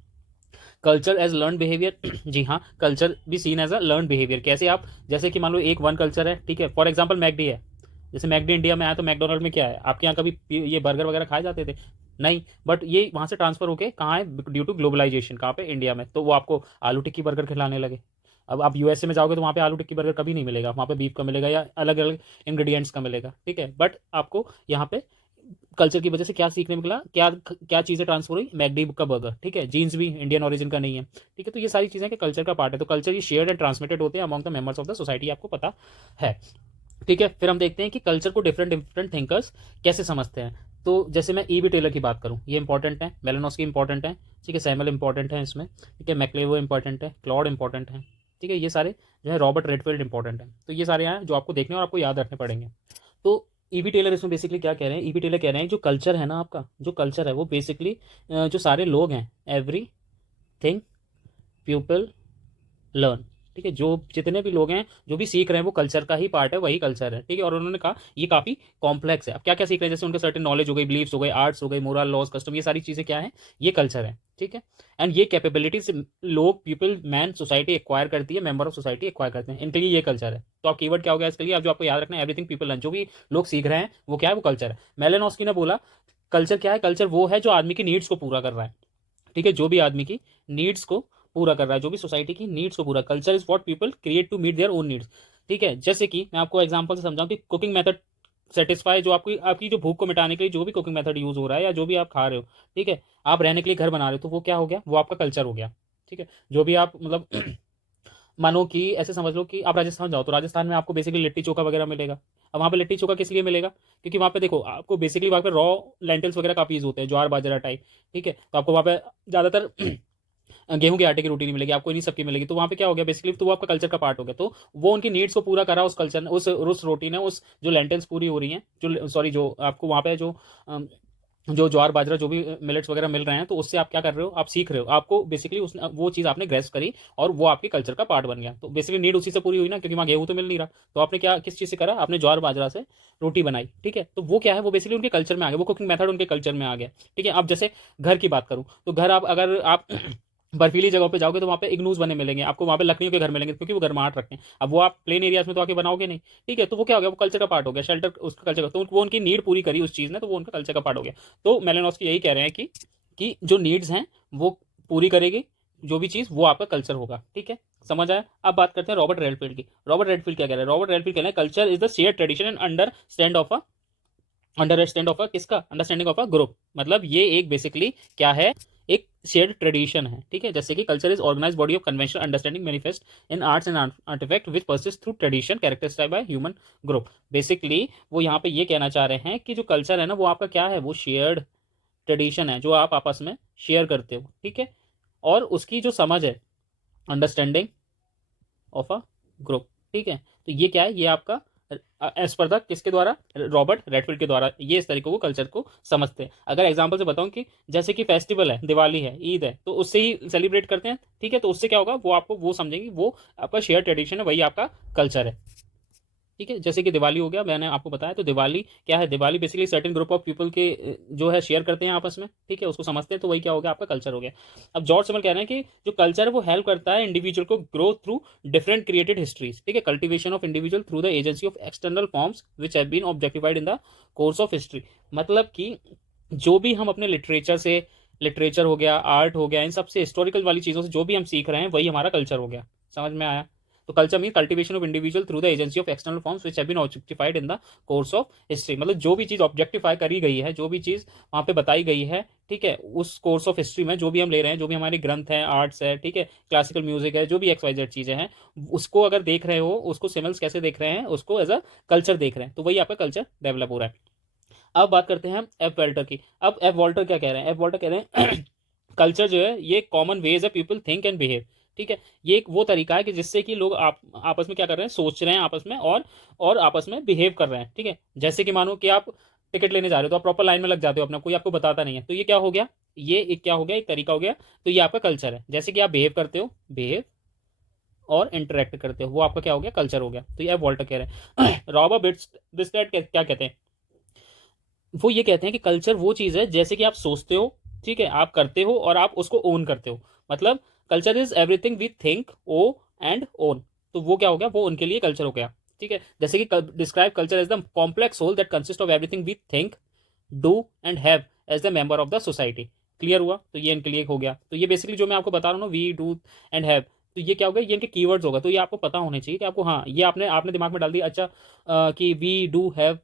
कल्चर एज लर्न बिहेवियर जी हाँ, कल्चर भी seen as a learn behaviour. कैसे आप, जैसे कि मान लो एक वन कल्चर है, ठीक है, फॉर एग्जांपल मैकडी है। जैसे मैकडी इंडिया में आया तो मैकडोनल्ड में क्या है, आपके यहाँ कभी ये बर्गर वगैरह खाए जाते थे? नहीं, बट ये वहाँ से ट्रांसफर होके कहाँ है, ड्यू टू ग्लोबलाइजेशन, कहाँ पे, इंडिया में, तो वो आपको आलू टिक्की बर्गर खिलाने लगे। अब आप यूएसए में जाओगे तो वहाँ पे आलू टिक्की बर्गर कभी नहीं मिलेगा, वहाँ पे बीफ का मिलेगा या अलग अलग इंग्रेडिएंट्स का मिलेगा। ठीक है, बट आपको यहाँ पे कल्चर की वजह से क्या सीखने में मिला, क्या क्या चीज़ें ट्रांसफर हुई, मैकडी का बर्गर। ठीक है, जीन्स भी इंडियन ओरिजिन का नहीं है। ठीक है, तो ये सारी चीज़ें के कल्चर का पार्ट है। तो कल्चर ये शेयर्ड एंड ट्रांसमिटेड होते हैं among the members of the society, आपको पता है। ठीक है, फिर हम देखते हैं कि कल्चर को डिफरेंट डिफरेंट थिंकर्स कैसे समझते हैं। तो जैसे मैं ई बी टेलर की बात करूँ, ये इंपॉर्टेंट है, मेलानोस्की इंपॉर्टेंट है। ठीक है, सैमुअल इंपॉर्टेंट है इसमें। ठीक है, मैक्लेवो इंपॉर्टेंट है, क्लॉड इंपॉर्टेंट है। ठीक है, ये सारे जो है, रॉबर्ट रेडफील्ड इंपॉर्टेंट है। तो ये सारे हैं जो आपको देखने और आपको याद रखने पड़ेंगे। तो ईबी टेलर इसमें बेसिकली क्या कह रहे हैं, ईबी टेलर कह रहे हैं जो कल्चर है ना, आपका जो कल्चर है वो बेसिकली जो सारे लोग हैं, एवरी थिंग पीपल लर्न। ठीक है, जो जितने भी लोग हैं जो भी सीख रहे हैं वो कल्चर का ही पार्ट है, वही कल्चर है। ठीक है, और उन्होंने कहा ये काफ़ी कॉम्प्लेक्स है। अब क्या क्या सीख रहे हैं, जैसे उनके सर्टेन नॉलेज हो गई, बिलीफ्स हो गए, आर्ट्स हो गई, मोरल लॉज, कस्टम, ये सारी चीज़ें क्या है, ये कल्चर है। ठीक है, एंड ये कैपेबिलिटीज लोग, पीपल, मैन, सोसाइटी एक्वायर करती है, मेंबर ऑफ सोसाइटी एक्वायर करते हैं, इनके लिए ये कल्चर है। तो आप कीवर्ड क्या हो गया इसके लिए, आप जो आपको याद रखना है, एवरीथिंग पीपल लर्न, जो भी लोग सीख रहे हैं वो क्या है, वो कल्चर है। मेलेनोस्की ने बोला कल्चर क्या है, कल्चर वो है जो आदमी की नीड्स को पूरा कर रहा है। ठीक है, जो भी आदमी की नीड्स को पूरा कर रहा है, जो भी सोसाइटी की नीड्स को पूरा, culture is what people create to meet their own needs. ठीक है, जैसे कि मैं आपको एग्जांपल से समझाऊं कि कुकिंग मेथड सेटिस्फाई, जो आपकी आपकी जो भूख को मिटाने के लिए जो भी कुकिंग मेथड यूज हो रहा है या जो भी आप खा रहे हो। ठीक है, आप रहने के लिए घर बना रहे हो, तो वो क्या हो गया, वो आपका कल्चर हो गया। ठीक है, जो भी आप मतलब मानो कि ऐसे समझ लो कि आप राजस्थान जाओ, तो राजस्थान में आपको बेसिकली लिट्टी चोखा वगैरह मिलेगा। अब वहाँ पे लिट्टी चोखा किस लिए मिलेगा, क्योंकि वहाँ पे देखो आपको बेसिकली वहाँ पे रॉ लेंटिल्स वगैरह काफ़ी यूज होते हैं, ज्वार बाजरा टाइप। ठीक है, तो आपको वहाँ पे ज़्यादातर गेहूं के आटे की रोटी नहीं मिलेगी आपको, इन्हीं सबकी मिलेगी। तो वहाँ पे क्या हो गया बेसिकली, तो वो आपका कल्चर का पार्ट हो गया। तो वो उनकी नीड्स को पूरा करा उस कल्चर ने, उस रोटी ने, उस जो लेंटेल्स पूरी हो रही हैं, जो सॉरी जो आपको वहाँ पे जो ज्वार बाजरा जो भी मिलेट्स वगैरह मिल रहे हैं, तो उससे आप क्या कर रहे हो, आप सीख रहे हो, आपको बेसिकली उस वो चीज़ आपने ग्रेस्प करी और वो आपके कल्चर का पार्ट बन गया। तो बेसिकली नीड उसी से पूरी हुई ना, क्योंकि वहाँ गेहूं तो मिल नहीं रहा। तो आपने क्या, किस चीज़ से करा, आपने ज्वार बाजरा से रोटी बनाई। ठीक है, तो वो क्या है, वो बेसिकली उनके कल्चर में आ गया, वो कुकिंग मेथड उनके कल्चर में आ गया। ठीक है, अब जैसे घर की बात करूँ, तो घर आप अगर आप बर्फीली जगहों पे जाओगे तो वहाँ पे इग्नूज बने मिलेंगे आपको, वहाँ पे लकड़ियों के घर मिलेंगे, क्योंकि वो गर्माहट रखते हैं। अब वो आप प्लेन एरियाज में तो आके बनाओगे नहीं। ठीक है, तो वो क्या हो गया, वो कल्चर का पार्ट हो गया, शेल्टर उसका कल्चर का, तो वो उनकी नीड पूरी करी उस चीज़ ने, तो वो उनका कल्चर का पार्ट हो गया। तो मेलेनोस्की यही कह रहे हैं कि जो नीड्स हैं वो पूरी करेगी जो भी चीज़, वो आपका कल्चर होगा। ठीक है, समझ आया। अब बात करते हैं रॉबर्ट रेडफील्ड की। रॉबर्ट रेडफील्ड क्या कह रहे हैं, रॉबर्ट रेडफील्ड कह रहे हैं culture is the share tradition and understand of a किसका, अंडरस्टैंडिंग ऑफ अ ग्रुप। मतलब ये एक बेसिकली क्या है, एक शेयर्ड ट्रेडिशन है। ठीक है, जैसे कि culture is organise body of conventional understanding manifest in arts and artifact which persist through tradition characterised by human group. Basically वो यहाँ पे ये कहना चाह रहे हैं कि जो कल्चर है ना, वो आपका क्या है, वो शेयर्ड ट्रेडिशन है जो आप आपस में शेयर करते हो। ठीक है, और उसकी जो समझ है, अंडरस्टैंडिंग ऑफ अ ग्रुप। ठीक है, तो ये क्या है, ये आपका एज पर द किसके द्वारा, रॉबर्ट रेडफील्ड के द्वारा ये इस तरीके को कल्चर को समझते हैं। अगर एग्जांपल से बताऊं कि जैसे कि फेस्टिवल है, दिवाली है, ईद है, तो उससे ही सेलिब्रेट करते हैं। ठीक है, तो उससे क्या होगा, वो आपको वो समझेंगे, वो आपका शेयर ट्रेडिशन है, वही आपका कल्चर है। ठीक है, जैसे कि दिवाली हो गया, मैंने आपको बताया, तो दिवाली क्या है, Diwali basically certain group of people के जो है शेयर करते हैं आपस में। ठीक है, उसको समझते हैं, तो वही क्या हो गया, आपका कल्चर हो गया। अब जॉर्ज समल कह रहे हैं कि जो कल्चर है वो हेल्प करता है इंडिविजुअल को grow through different created histories. ठीक है, cultivation of individual through the agency of external forms which have been objectified in the course of history. मतलब कि जो भी हम अपने लिटरेचर से, लिटरेचर हो गया, आर्ट हो गया, इन सबसे हिस्टोरिकल वाली चीज़ों से जो भी हम सीख रहे हैं वही हमारा कल्चर हो गया। समझ में आया। तो culture mean cultivation of individual through the agency of external forms which have been objectified in the course of history. मतलब जो भी चीज़ ऑब्जेक्टिफाई करी गई है, जो भी चीज़ वहाँ पे बताई गई है, ठीक है, उस कोर्स ऑफ हिस्ट्री में जो भी हम ले रहे हैं, जो भी हमारे ग्रंथ हैं, आर्ट्स है, ठीक है, क्लासिकल म्यूजिक है, जो भी XYZ चीज़ें हैं, उसको अगर देख रहे हो, उसको सिमल्स कैसे देख रहे हैं, उसको एज अ कल्चर देख रहे हैं, तो वही आपका कल्चर डेवलप हो रहा है। अब बात करते हैं हम एफ वॉल्टर की। अब एफ वॉल्टर क्या कह रहे हैं, एफ वॉल्टर कह रहे हैं कल्चर जो है ये कॉमन वेज है पीपल थिंक एंड बिहेव। ठीक है, ये एक वो तरीका है कि जिससे कि लोग आपस में क्या कर रहे हैं, सोच रहे हैं आपस में, और आपस में बिहेव कर रहे हैं। ठीक है, जैसे कि मानो कि आप टिकट लेने जा रहे हो तो आप प्रॉपर लाइन में लग जाते हो अपना, कोई आपको बताता नहीं है, तो ये क्या हो गया, ये एक क्या हो गया, एक तरीका हो गया। तो ये आपका कल्चर है, जैसे कि आप बिहेव करते हो, बिहेव और इंटरेक्ट करते हो, वो आपका क्या हो गया, कल्चर हो गया। तो ये वॉल्टर कह रहे हैं। रॉबर्ट बिस्टेट क्या कहते हैं, वो ये कहते हैं कि कल्चर वो चीज़ है जैसे कि आप सोचते हो, ठीक है, आप करते हो और आप उसको ओन करते हो। मतलब culture is everything we think ओ एंड ओन, तो वो क्या हो गया, वो उनके लिए कल्चर हो गया। ठीक है, जैसे कि describe culture as the complex whole that consist of everything we think, do and have as the member of the society. Clear हुआ, तो ये इनके लिए हो गया। तो ये बेसिकली जो मैं आपको बता रहा हूँ ना, वी डू एंड हैव, तो ये क्या होगा, ये इनके कीवर्ड्स होगा। तो ये आपको पता होने चाहिए कि आपको, हाँ ये आपने आपने दिमाग में डाल दिया, अच्छा कि वी डू हैव,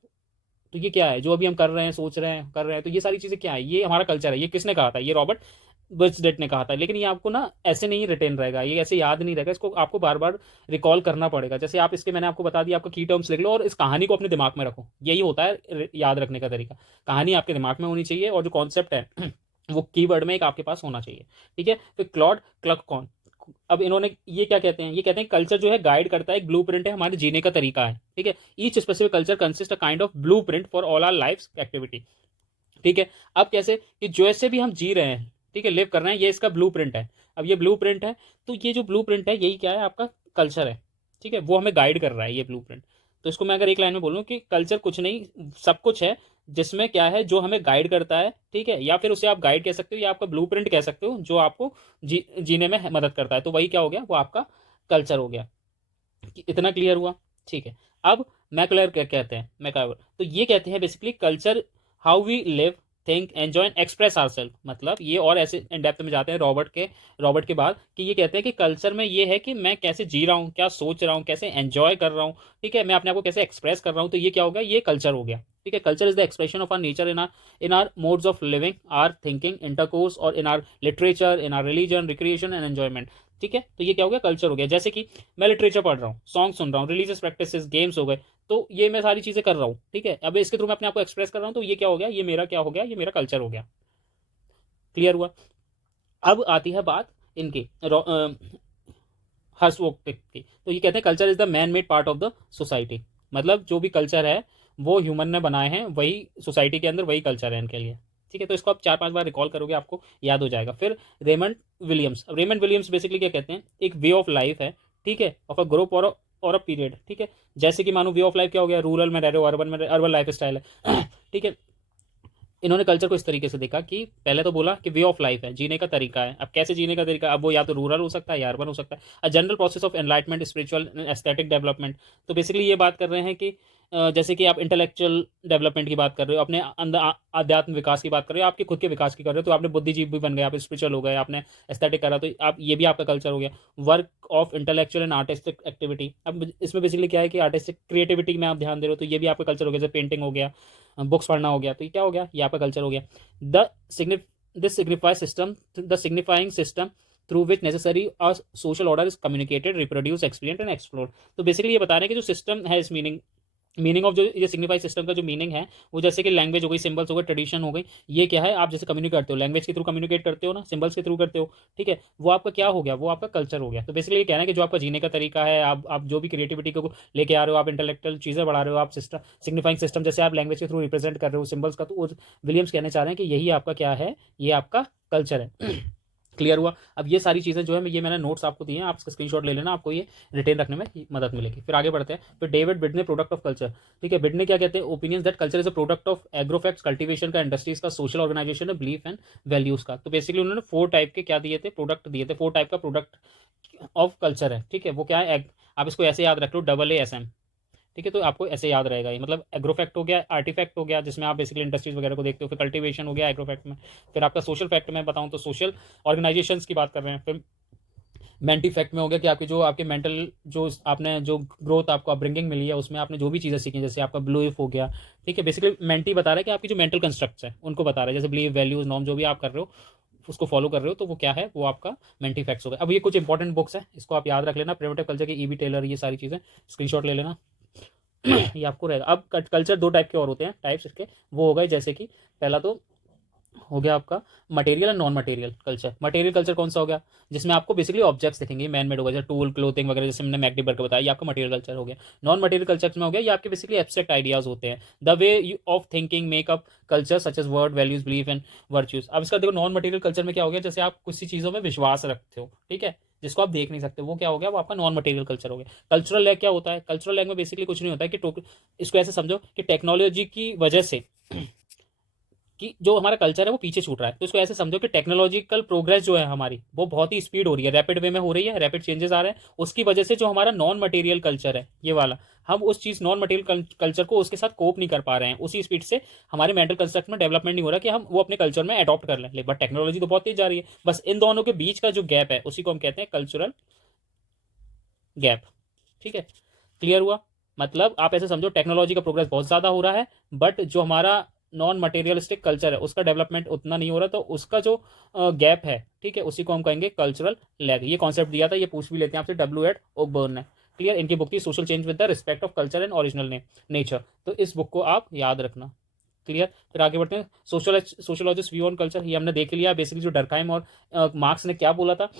तो ये क्या है जो अभी हम कर रहे हैं, सोच रहे हैं, कर रहे हैं, तो ये सारी चीज़ें क्या है, ये हमारा कल्चर है। ये किसने कहा था, ये रॉबर्ट बर्चडेट ने कहा था। लेकिन ये आपको ना ऐसे नहीं रिटेन रहेगा, ये ऐसे याद नहीं रहेगा, इसको आपको बार बार रिकॉल करना पड़ेगा। जैसे आप इसके, मैंने आपको बता दिया, आपको की टर्म्स लिख लो और इस कहानी को अपने दिमाग में रखो, यही होता है याद रखने का तरीका। कहानी आपके दिमाग में होनी चाहिए और जो कॉन्सेप्ट है वो कीवर्ड में एक आपके पास होना चाहिए। ठीक है, फिर क्लॉड क्लक कौन, अब इन्होंने ये क्या कहते हैं, ये कहते हैं कल्चर जो है गाइड करता है, एक ब्लूप्रिंट है, हमारे जीने का तरीका है। ठीक है, each specific culture consist a kind of blueprint for all our life activity. ठीक है, अब कैसे कि जैसे भी हम जी रहे हैं, ठीक है, लिव कर रहे हैं, ये इसका ब्लूप्रिंट है। अब ये ब्लूप्रिंट है, तो ये जो ब्लूप्रिंट है यही क्या है, आपका कल्चर है। ठीक है, वो हमें गाइड कर रहा है ये ब्लूप्रिंट। तो इसको मैं अगर एक लाइन में बोलूँ कि कल्चर कुछ नहीं, सब कुछ है, जिसमें क्या है, जो हमें गाइड करता है। ठीक है, या फिर उसे आप गाइड कह सकते हो या आपका ब्लूप्रिंट कह सकते हो, जो आपको जीने में मदद करता है। तो वही क्या हो गया, वो आपका कल्चर हो गया। इतना क्लियर हुआ। ठीक है, अब मैकुलर क्या कहते हैं, मैकुलर, तो ये कहते हैं basically culture how we live, think, enjoy and express our self. मतलब ये और ऐसे इन डेप्थ में जाते हैं रॉबर्ट के बाद, कि ये कहते हैं कि कल्चर में ये है कि मैं कैसे जी रहा हूँ, क्या सोच रहा हूँ, कैसे एंजॉय कर रहा हूँ, ठीक है, मैं अपने आप को कैसे एक्सप्रेस कर रहा हूँ, तो ये क्या हो गया, ये कल्चर हो गया। ठीक है, culture is the expression of our nature in our modes of living, our thinking, intercourse, और in our literature, in our religion, recreation and enjoyment. ठीक है, तो ये क्या हो गया, कल्चर हो गया। जैसे कि मैं लिटरेचर पढ़ रहा हूँ, सॉन्ग सुन रहा हूँ, रिलीजियस प्रैक्टिसेस, गेम्स हो गए, तो ये मैं सारी चीज़ें कर रहा हूँ। ठीक है, अब इसके थ्रू मैं अपने आप को एक्सप्रेस कर रहा हूँ, तो ये क्या हो गया, ये मेरा क्या हो गया, ये मेरा कल्चर हो गया। क्लियर हुआ। अब आती है बात इनकी हर्सवोक्टिक की। तो ये कहते हैं culture is the man made part of the society. मतलब जो भी कल्चर है वो ह्यूमन ने बनाए हैं, वही सोसाइटी के अंदर वही कल्चर है इनके लिए। ठीक है, तो इसको आप 4-5 बार रिकॉल करोगे, आपको याद हो जाएगा। फिर रेमंड विलियम्स बेसिकली क्या कहते हैं, एक वे ऑफ लाइफ है, ठीक है, ऑफ अ ग्रुप और अ पीरियड। ठीक है, जैसे कि मानो वे ऑफ लाइफ क्या हो गया, रूरल में रह रहे हो, अर्बन में, अर्बन लाइफ स्टाइल है। ठीक है, इन्होंने कल्चर को इस तरीके से देखा कि पहले तो बोला कि वे ऑफ लाइफ है, जीने का तरीका है। अब कैसे जीने का तरीका, अब वो या तो रूरल हो सकता है या अर्बन हो सकता है। A general process of enlightenment, spiritual, aesthetic development. तो बेसिकली ये बात कर रहे हैं कि जैसे कि आप इंटेलेक्चुअल डेवलपमेंट की बात कर रहे हो, अपने अंदर आध्यात्म विकास की बात कर रहे हो, आपके खुद के विकास की कर रहे हो, तो आपने बुद्धिजीवी भी बन गए, आप स्पिरिचुअल हो गए, आपने एस्थेटिक करा, तो आप ये भी आपका कल्चर हो गया। Work of intellectual and artistic activity, अब इसमें बेसिकली क्या है कि आर्टिस्टिक क्रिएटिविटी में आप ध्यान दे रहे हो, तो ये भी आपका कल्चर हो गया। जैसे पेंटिंग हो गया, बुक्स पढ़ना हो गया, तो ये क्या हो गया, ये आपका कल्चर हो गया। The signif this signifies system, the signifying system through which necessary और social order is communicated, reproduce, experience and explore. तो बेसिकली ये बता रहे हैं कि जो सिस्टम है, इस मीनिंग ऑफ जो ये सिग्निफाई सिस्टम का जो मीनिंग है, वो जैसे कि लैंग्वेज हो गई, सिंबल्स हो गए, ट्रेडिशन हो गई, ये क्या है, आप जैसे कम्युनिकेट करते हो, लैंग्वेज के थ्रू कम्युनिकेट करते हो ना, सिंबल्स के थ्रू करते हो। ठीक है, वो आपका क्या हो गया, वो आपका कल्चर हो गया। तो बेसिकली ये कहना है कि जो आपका जीने का तरीका है, आप जो भी क्रिएटिविटी को लेके आ रहे हो, आप इंटेलेक्चुअल चीज़ें बढ़ा रहे हो, आप सिस्टम सिग्निफाइंग सिस्टम जैसे आप लैंग्वेज के थ्रू रिप्रेजेंट कर रहे हो सिंबल्स का, तो विलियम्स कहना चाह रहे हैं कि यही आपका क्या है, ये आपका कल्चर है। क्लियर हुआ। अब ये सारी चीज़ें जो है, ये मैंने नोट्स आपको दिए हैं, आप इसका स्क्रीनशॉट ले लेना, आपको ये रिटेन रखने में मदद मिलेगी। फिर आगे बढ़ते हैं। फिर David Bidney, product of culture. ठीक है, बिडने क्या कहते हैं, opinions that culture is a product of agrofacts, cultivation का, इंडस्ट्रीज का, सोशल ऑर्गेनाइजेशन है, बिलीफ एंड वैल्यूज का। तो बेसिकली उन्होंने 4 टाइप के क्या दिए थे, प्रोडक्ट दिए थे, 4 टाइप का प्रोडक्ट ऑफ कल्चर है। ठीक है, वो क्या है, आप इसको ऐसे याद रख लो, AASM। ठीक है, तो आपको ऐसे याद रहेगा ये, मतलब एग्रोफैक्ट हो गया, आर्टिफैक्ट हो गया, जिसमें आप बेसिकली इंडस्ट्रीज वगैरह को देखते हो, फिर कल्टीवेशन हो गया एग्रोफैक्ट में, फिर आपका सोशल फैक्ट में बताऊं तो सोशल ऑर्गेनाइजेशंस की बात कर रहे हैं, फिर मेंटी फैक्ट में हो गया कि आपकी जो आपके मेंटल जो आपने जो ग्रोथ आपको अपब्रिंगिंग मिली है, उसमें आपने जो भी चीज़ें सीखी, जैसे आपका बिलीफ हो गया। ठीक है, बेसिकली मेंटी बता रहा है कि आपकी जो मेंटल कंस्ट्रक्ट्स है उनको बता रहा है, जैसे बिलीव, वैल्यूज, नॉर्म, जो भी आप कर रहे हो उसको फॉलो कर रहे हो, तो वो क्या है, वो आपका मेंटी फैक्ट्स हो गया। अब ये कुछ इंपॉर्टेंट बुक्स है, इसको आप याद रख लेना, प्रिमिटिव कल्चर की EB टेलर, ये सारी चीज़ें स्क्रीनशॉट ले लेना। ये आपको रहेगा। अब कल्चर 2 टाइप के और होते हैं, टाइप्स इसके, वो हो गए जैसे कि पहला तो हो गया आपका material and non material culture. Material culture कौन सा हो गया, जिसमें आपको बेसिकली ऑब्जेक्ट्स दिखेंगे, मैन मेड होगा, जैसे टूल, क्लोथिंग वगैरह, जैसे मैंने मैकडी बर्गर बताया, ये आपका मटेरियल कल्चर हो गया। नॉन मटेरियल कल्चर में हो गया ये आपके बेसिकली एब्स्ट्रैक्ट आइडियाज होते हैं, the way of thinking make up culture such as word, values, belief and virtues. अब इसका देखो नॉन मटेरियल कल्चर में क्या हो गया, जैसे आप कुछ चीज़ों में विश्वास रखते हो, ठीक है, जिसको आप देख नहीं सकते, वो क्या हो गया, वो आपका नॉन मटेरियल कल्चर हो गया। कल्चरल लैग क्या होता है, कल्चरल लैग में बेसिकली कुछ नहीं होता है कि इसको ऐसे समझो कि टेक्नोलॉजी की वजह से कि जो हमारा कल्चर है वो पीछे छूट रहा है, तो इसको ऐसे समझो कि टेक्नोलॉजिकल प्रोग्रेस जो है हमारी वो बहुत ही स्पीड हो रही है, रैपिड वे में हो रही है, रैपिड चेंजेस आ रहे हैं, उसकी वजह से जो हमारा नॉन मटेरियल कल्चर है ये वाला, हम उस चीज़ नॉन मटेरियल कल्चर को उसके साथ कोप नहीं कर पा रहे हैं, उसी स्पीड से हमारे मेंटल कंस्ट्रक्ट में डेवलपमेंट नहीं हो रहा कि हम वो अपने कल्चर में अडॉप्ट कर लें, लेकिन बट टेक्नोलॉजी तो बहुत तेज जा रही है, बस इन दोनों के बीच का जो गैप है उसी को हम कहते हैं कल्चरल गैप। ठीक है, क्लियर हुआ। मतलब आप ऐसे समझो टेक्नोलॉजी का प्रोग्रेस बहुत ज़्यादा हो रहा है, बट जो हमारा नॉन मटेरियलिस्टिक कल्चर है उसका डेवलपमेंट उतना नहीं हो रहा, तो उसका जो गैप है, ठीक है, उसी को हम कहेंगे कल्चरल लैग। ये कॉन्सेप्ट दिया था, ये पूछ भी लेते हैं आपसे, W.H. ओकबर्न ने। क्लियर, इनकी बुक थी social change with the respect of culture and original nature, तो इस बुक को आप याद रखना। क्लियर, फिर आगे बढ़ते हैं। सोशोलॉजिस्ट व्यू ऑन कल्चर, ये हमने देख लिया बेसिकली, जो डरकाइम और मार्क्स ने क्या बोला था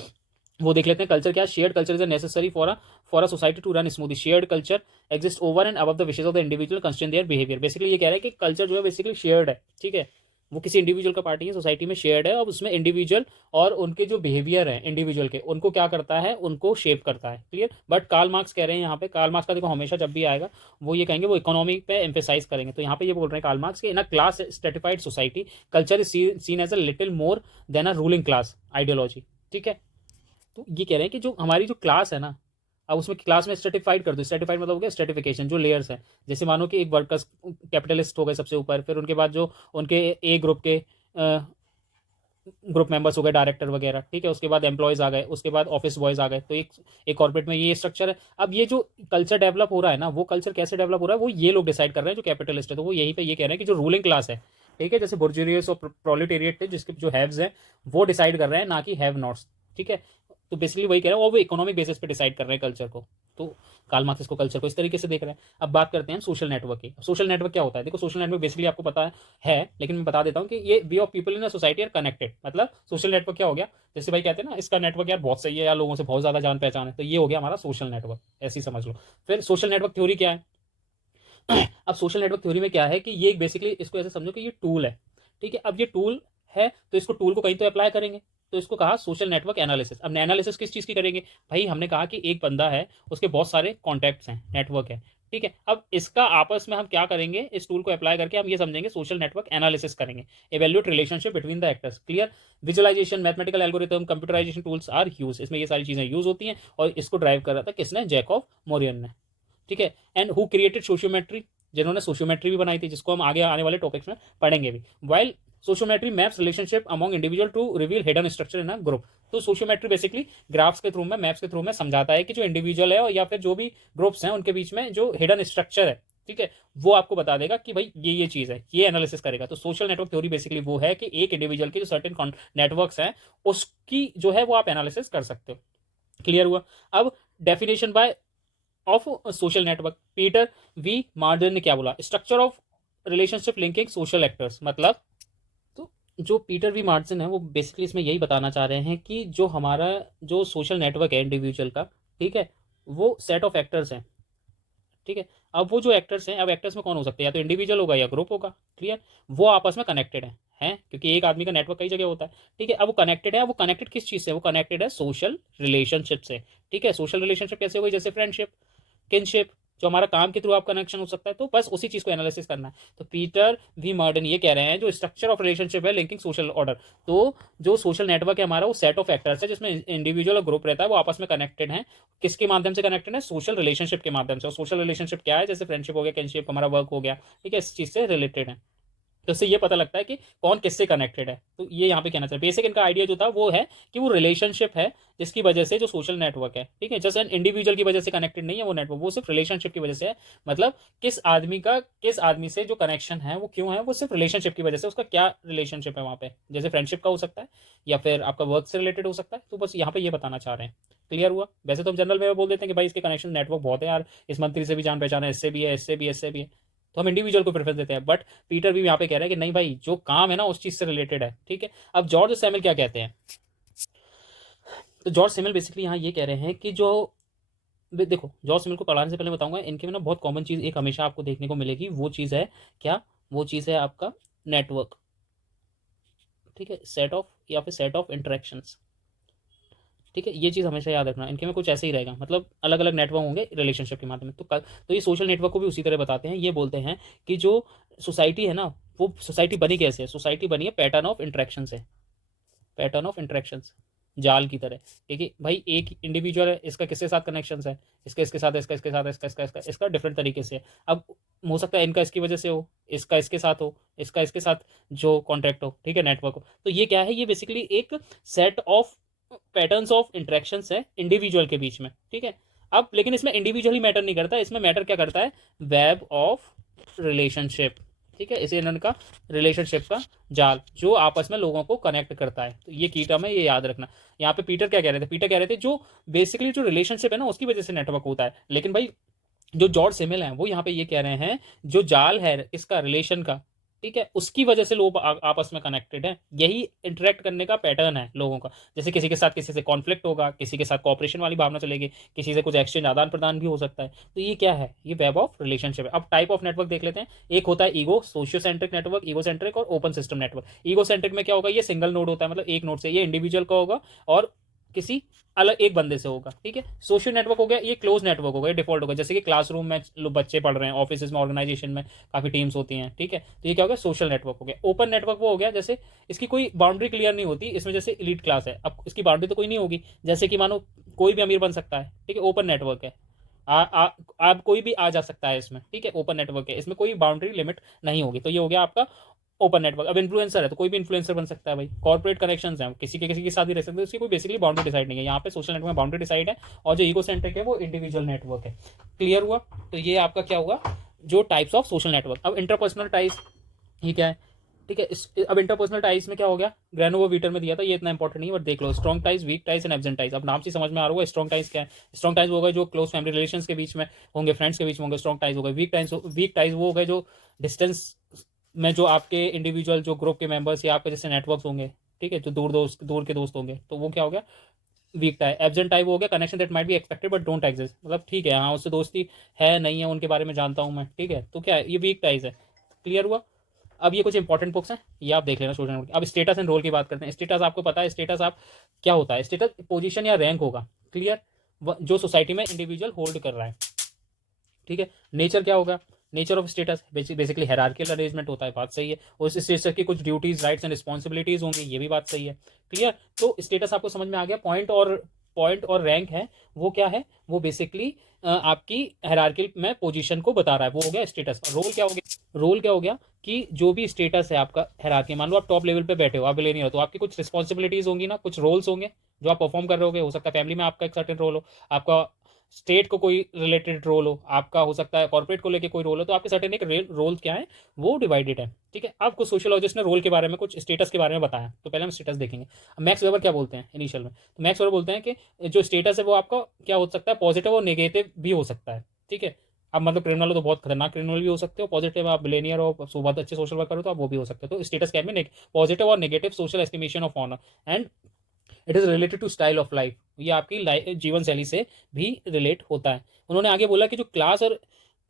वो देख लेते हैं। कल्चर क्या, shared culture is necessary for a society to run smoothly, shared culture exist over and above the wishes of the individual constrain their behaviour. Basically ये कह रहा है कि कल्चर जो है बेसिकली शेयर्ड है, ठीक है, वो किसी इंडिविजुअल का पार्टी है, सोसाइटी में शेयर्ड है, और उसमें इंडिविजुअल और उनके जो बिहेवियर है इंडिविजुअल के, उनको क्या करता है, उनको शेप करता है। क्लियर, बट कार्ल मार्क्स कह रहे हैं यहाँ पे, कार्ल मार्क्स का देखो हमेशा जब भी आएगा वो ये कहेंगे, वो इकोनॉमी पे एम्फेसाइज करेंगे, तो यहाँ पे ये बोल रहे हैं कार्ल मार्क्स कि in a class stratified society culture is seen as a little more than a ruling class ideology. ठीक है, तो ये कह रहे हैं कि जो हमारी जो क्लास है ना, अब उसमें क्लास में स्ट्रेटिफाइड कर दो, स्ट्रेटिफाइड मतलब हो गया स्ट्रेटिफिकेशन, जो लेयर्स हैं, जैसे मानो कि एक वर्कर्स कैपिटलिस्ट हो गए सबसे ऊपर, फिर उनके बाद जो उनके ए ग्रुप के ग्रुप मेंबर्स हो गए, डायरेक्टर वगैरह, ठीक है, उसके बाद एम्प्लॉयज़ आ गए, उसके बाद ऑफिस बॉयज़ आ गए, तो एक कॉर्पोरेट में ये स्ट्रक्चर है। अब ये जो कल्चर डेवलप हो रहा है ना, वो कल्चर कैसे डेवलप हो रहा है वो ये लोग डिसाइड कर रहे हैं जो कैपिटलिस्ट है, तो वो यहीं पे ये कह रहे हैं कि जो रूलिंग क्लास है, ठीक है, जैसे बुर्जुरियस और प्रोलेटेरिएट थे, जिसके जो हैव्स हैं वो डिसाइड कर रहे हैं, ना कि हैव नॉट्स। ठीक है, तो बेसिकली वही कह रहे हैं, और वो इकोनॉमिक बेसिस पे डिसाइड कर रहे हैं कल्चर को, तो कार्ल मार्क्स इसको कल्चर को इस तरीके से देख रहे हैं। अब बात करते हैं सोशल नेटवर्क की। सोशल नेटवर्क क्या होता है, देखो सोशल नेटवर्क बेसिकली आपको पता है, लेकिन मैं बता देता हूँ कि ये way of people in a society are connected. मतलब सोशल नेटवर्क क्या हो गया, जैसे भाई कहते हैं ना इसका नेटवर्क यार बहुत सही है यार, लोगों से बहुत ज़्यादा जान पहचान है, तो ये हो गया हमारा सोशल नेटवर्क, ऐसे ही समझ लो। फिर सोशल नेटवर्क थ्योरी क्या है, अब सोशल नेटवर्क थ्योरी में क्या है कि ये बेसिकली इसको ऐसे समझो कि ये टूल है, ठीक है, अब ये टूल है तो इसको टूल को कहीं तो अप्लाई करेंगे, तो इसको कहा सोशल नेटवर्क एनालिसिस। अब एनालिसिस किस चीज़ की करेंगे भाई, हमने कहा कि एक बंदा है, उसके बहुत सारे कॉन्टैक्ट्स हैं, नेटवर्क है, ठीक है, अब इसका आपस में हम क्या करेंगे, इस टूल को अप्लाई करके हम ये समझेंगे सोशल नेटवर्क एनालिसिस करेंगे, evaluate relationship between the actors. Clear, visualisation, mathematical algorithm, computerisation tools are use, इसमें ये सारी चीज़ें यूज होती हैं, और इसको ड्राइव कर रहा था किसने, जैकब मोरियन ने। ठीक है, एंड हु क्रिएटेड सोशियोमेट्री, जिन्होंने सोशियोमेट्री भी बनाई थी, जिसको हम आगे आने वाले टॉपिक्स में पढ़ेंगे भी। While sociometry maps relationship among individual to reveal hidden structure in a group, तो सोशियोमेट्री बेसिकली ग्राफ्स के थ्रू में, मैप्स के थ्रू में समझाता है कि जो इंडिविजुअल है या फिर जो भी ग्रुप्स हैं उनके बीच में जो हिडन स्ट्रक्चर है, ठीक है, वो आपको बता देगा कि भाई ये चीज़ है, ये एनालिसिस करेगा। तो सोशल नेटवर्क थ्योरी बेसिकली वो है कि एक इंडिविजुअल के जो सर्टेन नेटवर्क्स हैं उसकी जो है वो आप एनालिसिस कर सकते हो। क्लियर हुआ। अब definition by of social network, Peter V Marsden ने क्या बोला, structure of relationship linking social actors. मतलब तो जो पीटर वी मार्डन है वो बेसिकली इसमें यही बताना चाह रहे हैं कि जो हमारा जो सोशल नेटवर्क है इंडिविजुअल का, ठीक है, वो सेट ऑफ एक्टर्स हैं, ठीक है, अब वो जो एक्टर्स हैं, अब एक्टर्स में कौन हो सकते हैं, या तो इंडिविजुअल होगा या ग्रुप होगा। क्लियर, वो आपस में कनेक्टेड हैं क्योंकि एक आदमी का नेटवर्क कई जगह होता है, ठीक है, अब वो कनेक्टेड है, वो कनेक्टेड किस चीज़ से, वो कनेक्टेड है सोशल रिलेशनशिप से। ठीक है, सोशल रिलेशनशिप कैसे हो गई, जैसे फ्रेंडशिप, किनशिप, जो हमारा काम के थ्रू आप कनेक्शन हो सकता है, तो बस उसी चीज़ को एनालिसिस करना है। तो पीटर वी मर्डन ये कह रहे हैं जो स्ट्रक्चर ऑफ रिलेशनशिप है लिंकिंग सोशल ऑर्डर, तो जो सोशल नेटवर्क है हमारा वो सेट ऑफ फैक्टर्स है जिसमें इंडिविजुअल और ग्रुप रहता है, वो आपस में कनेक्टेड है, किसके माध्यम से कनेक्टेड है, सोशल रिलेशनशिप के माध्यम से। और सोशल रिलेशनशिप क्या है, जैसे फ्रेंडशिप हो गया, किनशिप, हमारा वर्क हो गया, ठीक है, इस चीज़ से रिलेटेड है, तो इससे ये पता लगता है कि कौन किससे कनेक्टेड है। तो ये यहाँ पे कहना चाहिए, बेसिक इनका आइडिया जो था वो है कि वो रिलेशनशिप है जिसकी वजह से जो सोशल नेटवर्क है, ठीक है, जैसे इंडिविजुअल की वजह से कनेक्टेड नहीं है वो नेटवर्क, वो सिर्फ रिलेशनशिप की वजह से है। मतलब किस आदमी का किस आदमी से जो कनेक्शन है वो क्यों है, वो सिर्फ रिलेशनशिप की वजह से, उसका क्या रिलेशनशिप है वहाँ पे, जैसे फ्रेंडशिप का हो सकता है या फिर आपका वर्क से रिलेटेड हो सकता है, तो बस यहाँ पे ये बताना चाह रहे हैं। क्लियर हुआ। वैसे तो हम जनरल में बोल देते हैं कि भाई इसके कनेक्शन नेटवर्क बहुत है यार, इस मंत्री से भी जान पहचान है, इससे भी है, इससे भी है, इससे भी है, तो हम इंडिविजुअल को प्रेफरेंस देते हैं। बट पीटर भी यहाँ पे कह रहा है कि नहीं भाई, जो काम है ना उस चीज़ से रिलेटेड है, ठीक है। अब जॉर्ज सैमुअल क्या कहते हैं, तो जॉर्ज सैमुअल बेसिकली यहाँ ये कह रहे हैं कि जो देखो, जॉर्ज सैमुअल को पढ़ाने से पहले बताऊंगा, इनके में ना बहुत कॉमन चीज़ एक हमेशा आपको देखने को मिलेगी, वो चीज़ है क्या, वो चीज़ है आपका नेटवर्क, ठीक है, सेट ऑफ या फिर सेट ऑफ इंटरेक्शंस, ठीक है। ये चीज़ हमेशा याद रखना, इनके में कुछ ऐसे ही रहेगा, मतलब अलग अलग नेटवर्क होंगे रिलेशनशिप के माध्यम में। तो ये सोशल नेटवर्क को भी उसी तरह बताते हैं। ये बोलते हैं कि जो सोसाइटी है ना, वो सोसाइटी बनी कैसे है, सोसाइटी बनी है पैटर्न ऑफ इंटरेक्शन से, पैटर्न ऑफ इंटरेक्शंस, जाल की तरह, ठीक है भाई। एक इंडिविजुअल है, इसका किसके साथ कनेक्शन है, इसका इसके साथ, इसका इसके साथ, इसका डिफरेंट तरीके से। अब हो सकता है इनका इसकी वजह से हो, इसका इसके साथ हो, इसका इसके साथ जो कॉन्ट्रैक्ट हो, ठीक है, नेटवर्क हो। तो ये क्या है, ये बेसिकली एक set of patterns of interactions है इंडिविजुअल के बीच में, ठीक है। अब लेकिन इसमें इंडिविजुअल ही मैटर नहीं करता, इसमें मैटर क्या करता है, वेब ऑफ रिलेशनशिप, ठीक है। इसे इनका रिलेशनशिप का जाल जो आपस में लोगों को कनेक्ट करता है। तो ये की टर्म है, ये याद रखना। यहाँ पे पीटर क्या कह रहे थे, पीटर कह रहे थे जो बेसिकली जो रिलेशनशिप है ना उसकी वजह से नेटवर्क होता है। लेकिन भाई जो जॉर्ज सैमुअल है वो यहाँ पे ये कह रहे हैं जो जाल है इसका रिलेशन का, ठीक है, उसकी वजह से लोग आपस में कनेक्टेड हैं। यही इंटरेक्ट करने का पैटर्न है लोगों का। जैसे किसी के साथ किसी से कॉन्फ्लिक्ट होगा, किसी के साथ कॉपरेशन वाली भावना चलेगी, किसी से कुछ एक्सचेंज आदान प्रदान भी हो सकता है। तो ये क्या है, ये वेब ऑफ रिलेशनशिप है। अब टाइप ऑफ नेटवर्क देख लेते हैं। एक होता है ego socio centric network, ego centric और open system network. Ego centric में क्या होगा, ये सिंगल नोड होता है, मतलब एक नोड से, ये इंडिविजुअल का होगा और किसी अलग एक बंदे से होगा, ठीक है। सोशल नेटवर्क हो गया, ये क्लोज नेटवर्क होगा, ये डिफॉल्ट होगा। जैसे कि क्लासरूम में बच्चे पढ़ रहे हैं, ऑफिस में, ऑर्गेनाइजेशन में काफ़ी टीम्स होती हैं, ठीक है। तो ये क्या हो गया, सोशल नेटवर्क हो गया। ओपन नेटवर्क वो हो गया जैसे इसकी कोई बाउंड्री क्लियर नहीं होती, इसमें जैसे इलीट क्लास है, अब इसकी बाउंड्री तो कोई नहीं होगी, जैसे कि मानो कोई भी अमीर बन सकता है, ठीक है, ओपन नेटवर्क है। आप कोई भी आ जा सकता है इसमें, ठीक है, ओपन नेटवर्क है, इसमें कोई बाउंड्री लिमिट नहीं होगी। तो ये हो गया आपका ओपन नेटवर्क। अब इन्फ्लुएंसर है तो कोई भी इन्फ्लुएंसर बन सकता है भाई। कॉर्पोरेट कनेक्शंस हैं, किसी के साथ ही रह सकते हैं, उसकी कोई बेसिकली बाउंड्री डिसाइड नहीं है। यहाँ पे सोशल नेटवर्क में बाउंड्री डिसाइड है, और जो इको सेंट्रिक है वो इंडिविजुअल नेटवर्क है। क्लियर हुआ। तो ये आपका क्या हुआ, जो टाइप्स ऑफ सोशल नेटवर्क। अब इंटरपर्सनल टाइप्स, ये क्या है, ठीक है। अब इंटरपर्सनल टाइज में क्या हो गया, ग्रेनोवो वीटर में दिया था, ये इतना इंपॉर्टेंट नहीं है, बट देख लो। Strong ties, weak ties and absent ties. अब नाम से समझ में आ रहा होगा स्ट्रॉन्ग टाइज क्या है। स्ट्रॉन्ग टाइज वो होगा जो क्लोज फैमिली रिलेशन के बीच में होंगे, फ्रेंड्स के बीच में होंगे, स्ट्रॉन्ग टाइज हो गए। वीक टाइज वो हो गए जो डिस्टेंस में जो आपके इंडिविजुअल जो ग्रुप के मेंबर्स या आपके जैसे नेटवर्क्स होंगे, ठीक है, जो दूर के दोस्त होंगे, तो वो क्या हो गया, वीक टाइप। एब्सेंट टाइप हो गया connection that might be expected but don't exist, मतलब ठीक है, हाँ उससे दोस्ती है नहीं है उनके बारे में जानता हूँ मैं, ठीक है, तो क्या है, ये वीक टाइज है। क्लियर हुआ। अब ये कुछ इंपॉर्टेंट बुक्स हैं, ये आप देख लेना सोशल नेटवर्क। अब स्टेटस एंड रोल की बात करते हैं। स्टेटस आपको पता है, स्टेटस आप क्या होता है, स्टेटस पोजीशन या रैंक होगा, क्लियर, जो सोसाइटी में इंडिविजुअल होल्ड कर रहा है, ठीक है। नेचर क्या होगा, nature of status basically hierarchical arrangement होता है, बात सही है। उस स्टेटस की कुछ ड्यूटीज, राइट्स एंड रिस्पॉन्सिबिलिटीज होंगी, ये भी बात सही है। क्लियर। तो स्टेटस आपको समझ में आ गया। पॉइंट और रैंक है, वो क्या है, वो बेसिकली आपकी हायरार्की में पोजीशन को बता रहा है, वो हो गया स्टेटस। और रोल क्या हो गया, रोल क्या हो गया कि जो भी स्टेटस है आपका हायरार्की, मान लो आप टॉप लेवल पे बैठे हो, आप बिलियनियर हो, तो आपकी कुछ रिस्पॉन्सिबिलिटीज होंगी ना, कुछ रोल्स होंगे जो आप परफॉर्म कर रहे हो सकता है फैमिली में आपका एक सर्टेन रोल हो, आपका स्टेट को कोई रिलेटेड रोल हो, आपका हो सकता है कॉर्पोरेट को लेके कोई रोल हो, तो आपके सर्टेन एक रोल क्या है, वो डिवाइडेड है, ठीक है। अब कुछ सोशियोलॉजिस्ट ने रोल के बारे में, कुछ स्टेटस के बारे में बताया, तो पहले हम स्टेटस देखेंगे। अब मैक्स वेबर क्या बोलते हैं इनिशियल में, तो मैक्स वेबर बोलते हैं कि जो स्टेटस है वो आपका क्या हो सकता है, पॉजिटिव और नेगेटिव भी हो सकता है, ठीक है। अब मतलब क्रिमिनल हो तो बहुत खतरनाक क्रिमिनल भी हो सकते हो, पॉजिटिव आप बिलियनियर हो, बहुत अच्छे सोशल वर्कर हो, तो आप वो भी हो सकते हो। तो स्टेटस क्या है, पॉजिटिव और negative social estimation of honour and it is related to style of life, ये आपकी जीवन शैली से भी रिलेट होता है। उन्होंने आगे बोला कि जो क्लास और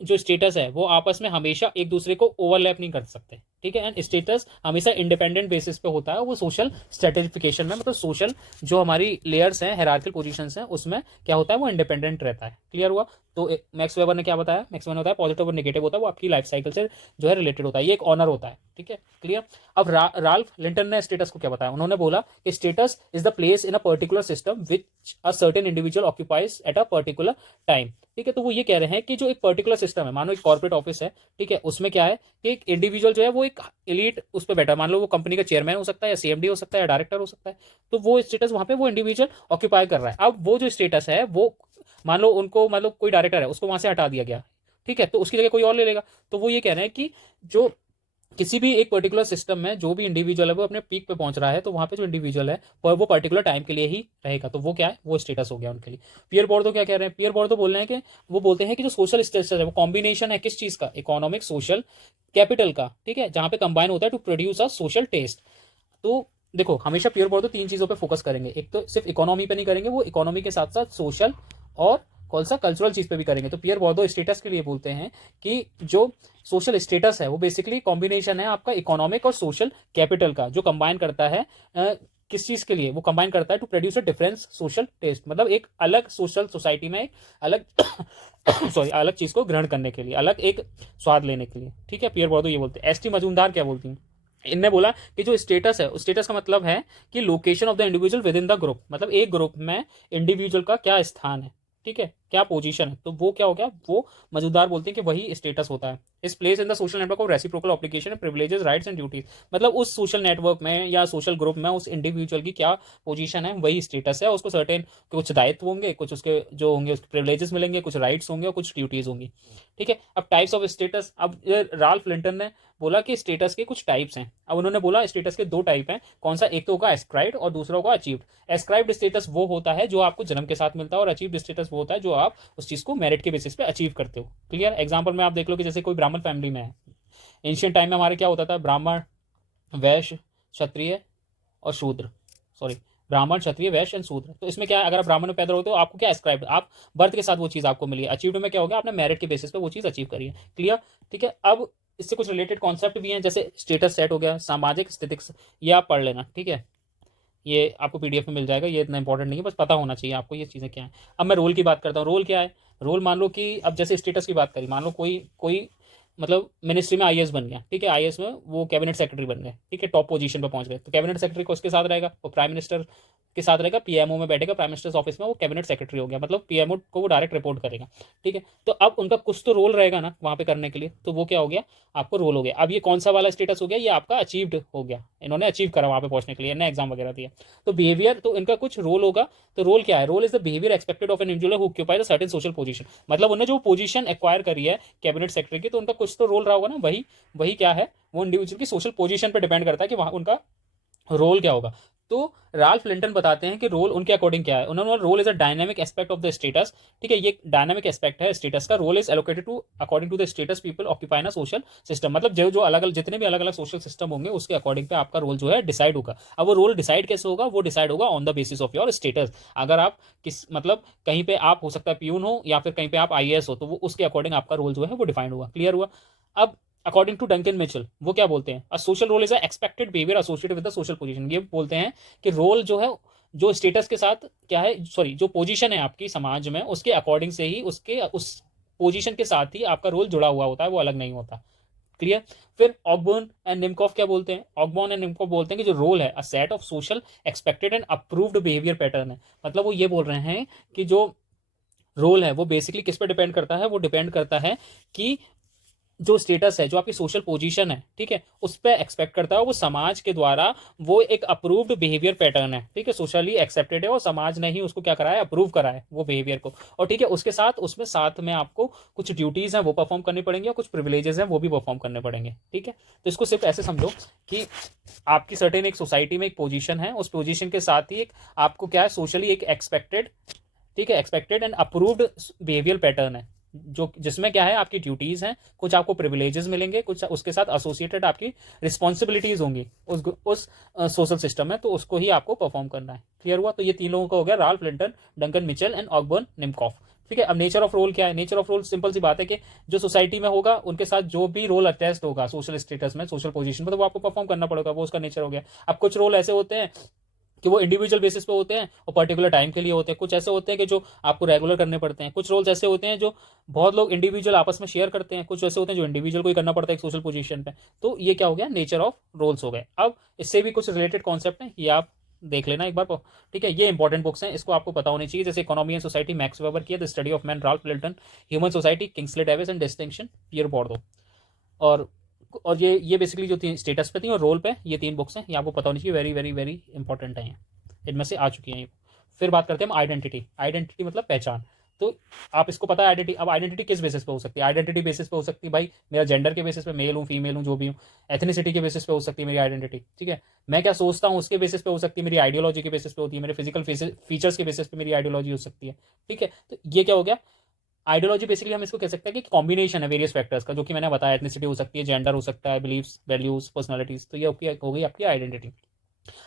जो स्टेटस है वो आपस में हमेशा एक दूसरे को ओवरलैप नहीं कर सकते, ठीक है। एंड स्टेटस हमेशा इंडिपेंडेंट बेसिस पे होता है, वो सोशल स्ट्रेटिफिकेशन में, मतलब सोशल जो हमारी लेयर्स हैं, हायरार्किकल पोजीशंस हैं, उसमें क्या होता है, वो इंडिपेंडेंट रहता है। क्लियर हुआ। तो मैक्स वेबर ने क्या बताया, मैक्स वेबर ने बताया पॉजिटिव और नेगेटिव होता है, वो आपकी लाइफ साइकिल से जो है रिलेटेड होता है, ये एक ऑनर होता है, ठीक है। क्लियर। अब राल्फ लिंटन ने स्टेटस को क्या बताया, उन्होंने बोला कि status is the place in a particular system which a certain individual occupies at a particular time, ठीक है। तो वो ये कह रहे हैं कि जो एक पर्टिकुलर सिस्टम है, मानो एक कॉर्पोरेट ऑफिस है, ठीक है, उसमें क्या है कि एक इंडिविजुअल जो है वो एक एलीट उस पर बैठा है, मान लो वो कंपनी का चेयरमैन हो सकता है, या सीएमडी हो सकता है, या डायरेक्टर हो सकता है, तो वो स्टेटस वहां पे वो इंडिविजुअल ऑक्यूपाई कर रहा है। अब वो जो स्टेटस है वो मान लो उनको, मान लो कोई डायरेक्टर है, उसको वहां से हटा दिया गया, ठीक है, तो उसकी जगह कोई और ले लेगा। तो वो ये कह रहे हैं कि जो किसी भी एक पर्टिकुलर सिस्टम में जो भी इंडिविजुअल है वो अपने पीक पे पहुंच रहा है, तो वहाँ पे जो इंडिविजुअल है वो पर्टिकुलर टाइम के लिए ही रहेगा, तो वो क्या है, वो स्टेटस हो गया उनके लिए। पियर बोर्डो क्या कह रहे हैं, पियर बोर्डो बोल रहे हैं कि वो बोलते हैं कि जो सोशल स्टेटस है वो कॉम्बिनेशन है किस चीज़ का, इकोनॉमिक सोशल कैपिटल का, ठीक है, जहाँ पे कंबाइन होता है to produce a social taste. तो देखो हमेशा पियर बोर्डो तीन चीज़ों पे फोकस करेंगे, एक तो सिर्फ इकोनॉमी पे नहीं करेंगे, वो इकोनॉमी के साथ साथ सोशल और कौन सा कल्चरल चीज़ पे भी करेंगे। तो पियर बोर्डो स्टेटस के लिए बोलते हैं कि जो सोशल स्टेटस है वो बेसिकली कॉम्बिनेशन है आपका इकोनॉमिक और सोशल कैपिटल का, जो कंबाइन करता है किस चीज़ के लिए, वो कंबाइन करता है to produce a difference social taste, मतलब एक अलग सोशल सोसाइटी में एक अलग सॉरी अलग चीज़ को ग्रहण करने के लिए, अलग एक स्वाद लेने के लिए, ठीक है। पियर बोर्डो ये बोलते हैं। एस टी मजूमदार क्या बोलती हैं, इनने बोला कि जो स्टेटस है, उस स्टेटस का मतलब है कि location of the individual with in the group, मतलब एक ग्रुप में इंडिविजुअल का क्या स्थान है, ठीक है, क्या पोजीशन है, तो वो क्या हो गया, वो मजूदार बोलते हैं कि वही स्टेटस होता है। इस place in the social network of reciprocal obligation privileges rights and duties, मतलब उस सोशल नेटवर्क में या सोशल ग्रुप में उस इंडिविजुअल की क्या पोजीशन है वही स्टेटस है, उसको सर्टेन कुछ दायित्व होंगे, कुछ उसके जो होंगे उसके प्रिविलेजेस मिलेंगे, कुछ राइट्स होंगे और कुछ ड्यूटीज होंगी, ठीक है। अब टाइप्स ऑफ स्टेटस, अब राल्फ लिंटन ने बोला कि स्टेटस के कुछ टाइप्स हैं। अब उन्होंने बोला स्टेटस के दो टाइप हैं, कौन सा, एक तो होगा एस्क्राइब्ड और दूसरा होगा अचीव्ड। एस्क्राइब्ड स्टेटस वो होता है जो आपको जन्म के साथ मिलता है, और अचीव्ड स्टेटस वो होता है जो आप उस चीज़ को मेरिट के बेसिस पे अचीव करते हो। क्लियर। एग्जाम्पल में आप देख लो कि जैसे कोई ब्राह्मण फैमिली में है, एंशियंट टाइम में हमारे क्या होता था, ब्राह्मण, वैश्य, क्षत्रिय और शूद्र, सॉरी ब्राह्मण, क्षत्रिय, वैश्य एंड शूद्र। तो इसमें क्या है, अगर आप ब्राह्मण में पैदा होते हो आपको क्या एस्क्राइब, आप बर्थ के साथ वो चीज़ आपको मिली है। अचीव्ड में क्या हो गया, आपने मेरिट के बेसिस पे वो चीज़ अचीव करी है। क्लियर, ठीक है। अब इससे कुछ रिलेटेड कॉन्सेप्ट भी हैं, जैसे स्टेटस सेट हो गया, सामाजिक स्थिति, ये आप पढ़ लेना, ठीक है, ये आपको पीडीएफ में मिल जाएगा, ये इतना इंपॉर्टेंट नहीं है, बस पता होना चाहिए आपको ये चीज़ें क्या है। अब मैं रोल की बात करता हूँ। रोल क्या है, रोल मान लो कि अब जैसे स्टेटस की बात करी, मान लो कोई कोई मतलब मिनिस्ट्री में आईएएस बन गया, ठीक है, आईएएस में वो कैबिनेट सेक्रेटरी बन गए, ठीक है, टॉप पोजीशन पे पहुंच गए, तो कैबिनेट सेक्रेटरी को उसके साथ रहेगा, वो प्राइम मिनिस्टर के साथ रहेगा, पीएमओ में बैठेगा, प्राइम मिनिस्टर्स ऑफिस में, वो कैबिनेट सेक्रेटरी हो गया, मतलब पीएमओ को वो डायरेक्ट रिपोर्ट करेगा, ठीक है। तो अब उनका कुछ तो रोल रहेगा ना वहाँ पे करने के लिए, तो वो क्या हो गया, आपको रोल हो गया। अब ये कौन सा वाला स्टेटस हो गया, ये आपका अचीव्ड हो गया, इन्होंने अचीव करा वहाँ पे पहुंचने के लिए, इन्हें एग्जाम वगैरह दिया। तो बिहेवियर, तो इनका कुछ रोल होगा। तो रोल क्या है, role is the behaviour expected of an individual who occupy the certain social position, मतलब उन्होंने जो पोजीशन एक्वायर करी है कैबिनेट सेक्रेटरी की, तो उनका कुछ तो रोल रहा होगा ना, वही वही क्या है, वो इंडिविजुअल की सोशल पोजीशन पे डिपेंड करता है कि वहाँ उनका रोल क्या होगा। तो राल्फ लिंटन बताते हैं कि रोल उनके अकॉर्डिंग क्या है, उन्होंने role is a dynamic aspect of the status, ठीक है, ये डायनामिक एस्पेक्ट है स्टेटस का। Role is allocated to according to the status people occupy ना सोशल सिस्टम, मतलब जो जो अलग अलग जितने भी अलग अलग सोशल सिस्टम होंगे उसके अकॉर्डिंग पे आपका रोल जो है डिसाइड होगा। अब वो रोल डिसाइड कैसे होगा, वो डिसाइड होगा on the basis of your status. अगर आप किस मतलब कहीं पे आप हो सकता है प्यून हो या फिर कहीं पे आप आईएएस हो, तो वो उसके अकॉर्डिंग आपका रोल जो है वो डिफाइंड हुआ। क्लियर हुआ। अब अकॉर्डिंग टू डंकन मिचेल वो क्या बोलते हैं, a social role is a expected behaviour associated with the social position. ये बोलते हैं कि रोल जो है जो स्टेटस के साथ क्या है, सॉरी जो पोजीशन है आपकी समाज में उसके अकॉर्डिंग से ही उसके उस पोजीशन के साथ ही आपका रोल जुड़ा हुआ होता है, वो अलग नहीं होता। क्लियर। फिर ऑकबर्न एंड निमकॉफ क्या बोलते हैं, ऑकबर्न एंड निमकॉफ बोलते हैं कि जो रोल है a set of social expected and approved behaviour pattern है, मतलब वो ये बोल रहे हैं कि जो रोल है वो बेसिकली किस पे डिपेंड करता है, वो डिपेंड करता है कि जो स्टेटस है, जो आपकी सोशल पोजीशन है, ठीक है, उस पर एक्सपेक्ट करता है, वो समाज के द्वारा वो एक अप्रूव्ड बिहेवियर पैटर्न है, ठीक है, सोशली एक्सेप्टेड है और समाज ने ही उसको क्या करा है, अप्रूव करा है वो बिहेवियर को। और ठीक है, उसके साथ उसमें साथ में आपको कुछ ड्यूटीज हैं वो परफॉर्म करनी पड़ेंगी और कुछ प्रिविलेजेस हैं वो भी परफॉर्म करने पड़ेंगे, ठीक है। तो इसको सिर्फ ऐसे समझो कि आपकी सर्टेन एक सोसाइटी में एक पोजीशन है, उस पोजीशन के साथ ही एक आपको क्या है, सोशली एक एक्सपेक्टेड, ठीक है, expected and approved behaviour pattern है, जो जिसमें क्या है आपकी ड्यूटीज हैं, कुछ आपको प्रिविलेजेस मिलेंगे, कुछ उसके साथ एसोसिएटेड आपकी रिस्पॉन्सिबिलिटीज होंगी उस सोशल सिस्टम में, तो उसको ही आपको परफॉर्म करना है। क्लियर हुआ। तो ये तीन लोगों का हो गया, Ralph Linton, Duncan Mitchell and Ogburn Nimkoff, ठीक है। अब नेचर ऑफ रोल क्या है, नेचर ऑफ रोल सिंपल सी बात है कि जो सोसाइटी में होगा उनके साथ जो भी रोल अटैच्ड होगा सोशल स्टेटस में, सोशल पोजीशन में, तो वो आपको परफॉर्म करना पड़ेगा, वो उसका नेचर हो गया। अब कुछ रोल ऐसे होते हैं कि वो इंडिविजुअल बेसिस पे होते हैं और पर्टिकुलर टाइम के लिए होते हैं, कुछ ऐसे होते हैं कि जो आपको रेगुलर करने पड़ते हैं, कुछ रोल्स ऐसे होते हैं जो बहुत लोग इंडिविजुअल आपस में शेयर करते हैं, कुछ ऐसे होते हैं जो इंडिविजुअल को ही करना पड़ता है एक सोशल पोजीशन पे। तो ये क्या हो गया, नेचर ऑफ रोल्स हो गए। अब इससे भी कुछ रिलेटेड कॉन्सेप्ट है, ये आप देख लेना एक बार, ठीक है, ये इंपॉर्टेंट बुक्स हैं, इसको आपको पता होनी चाहिए, जैसे economy and society Max Weber की, the study of man Ralph Linton, human society Kingsley Davis and distinction Pierre Bourdieu. और ये बेसिकली जो तीन स्टेटस पे थी और रोल पे ये तीन बुक्स हैं, ये आपको पता होनी चाहिए, वेरी वेरी वेरी इंपॉर्टेंट है, इनमें से आ चुकी हैं ये। फिर बात करते हैं हम आइडेंटिटी। आइडेंटिटी मतलब पहचान। तो आप इसको पता है आइडेंटिटी। अब आइडेंटिटी किस बेसिस पे हो सकती है? आइडेंटिटी बेसिस पे हो सकती है भाई मेरा जेंडर के बेसिस पे, मेल हूँ फीमेल हूँ जो भी हूँ। एथनिसिटी के बेसिस पे हो सकती है मेरी आइडेंटिटी, ठीक है। मैं क्या सोचता हूँ उसके बेसिस पे हो सकती है, मेरी आइडियोलॉजी के बेसिस पे होती है, मेरे फिजिकल फीचर्स के बेसिस पे मेरी आइडियोलॉजी हो सकती है, ठीक है। तो ये क्या हो गया? आइडियोलॉजी बेसिकली हम इसको कह सकते हैं कि कॉम्बिनेशन है वेरियस फैक्टर्स का, जो कि मैंने बताया, एथनिसिटी हो सकती है, जेंडर हो सकता है, बिलीव्स, वैल्यूज, पर्सनालिटीज। तो ये हो गई आपकी आइडेंटिटी।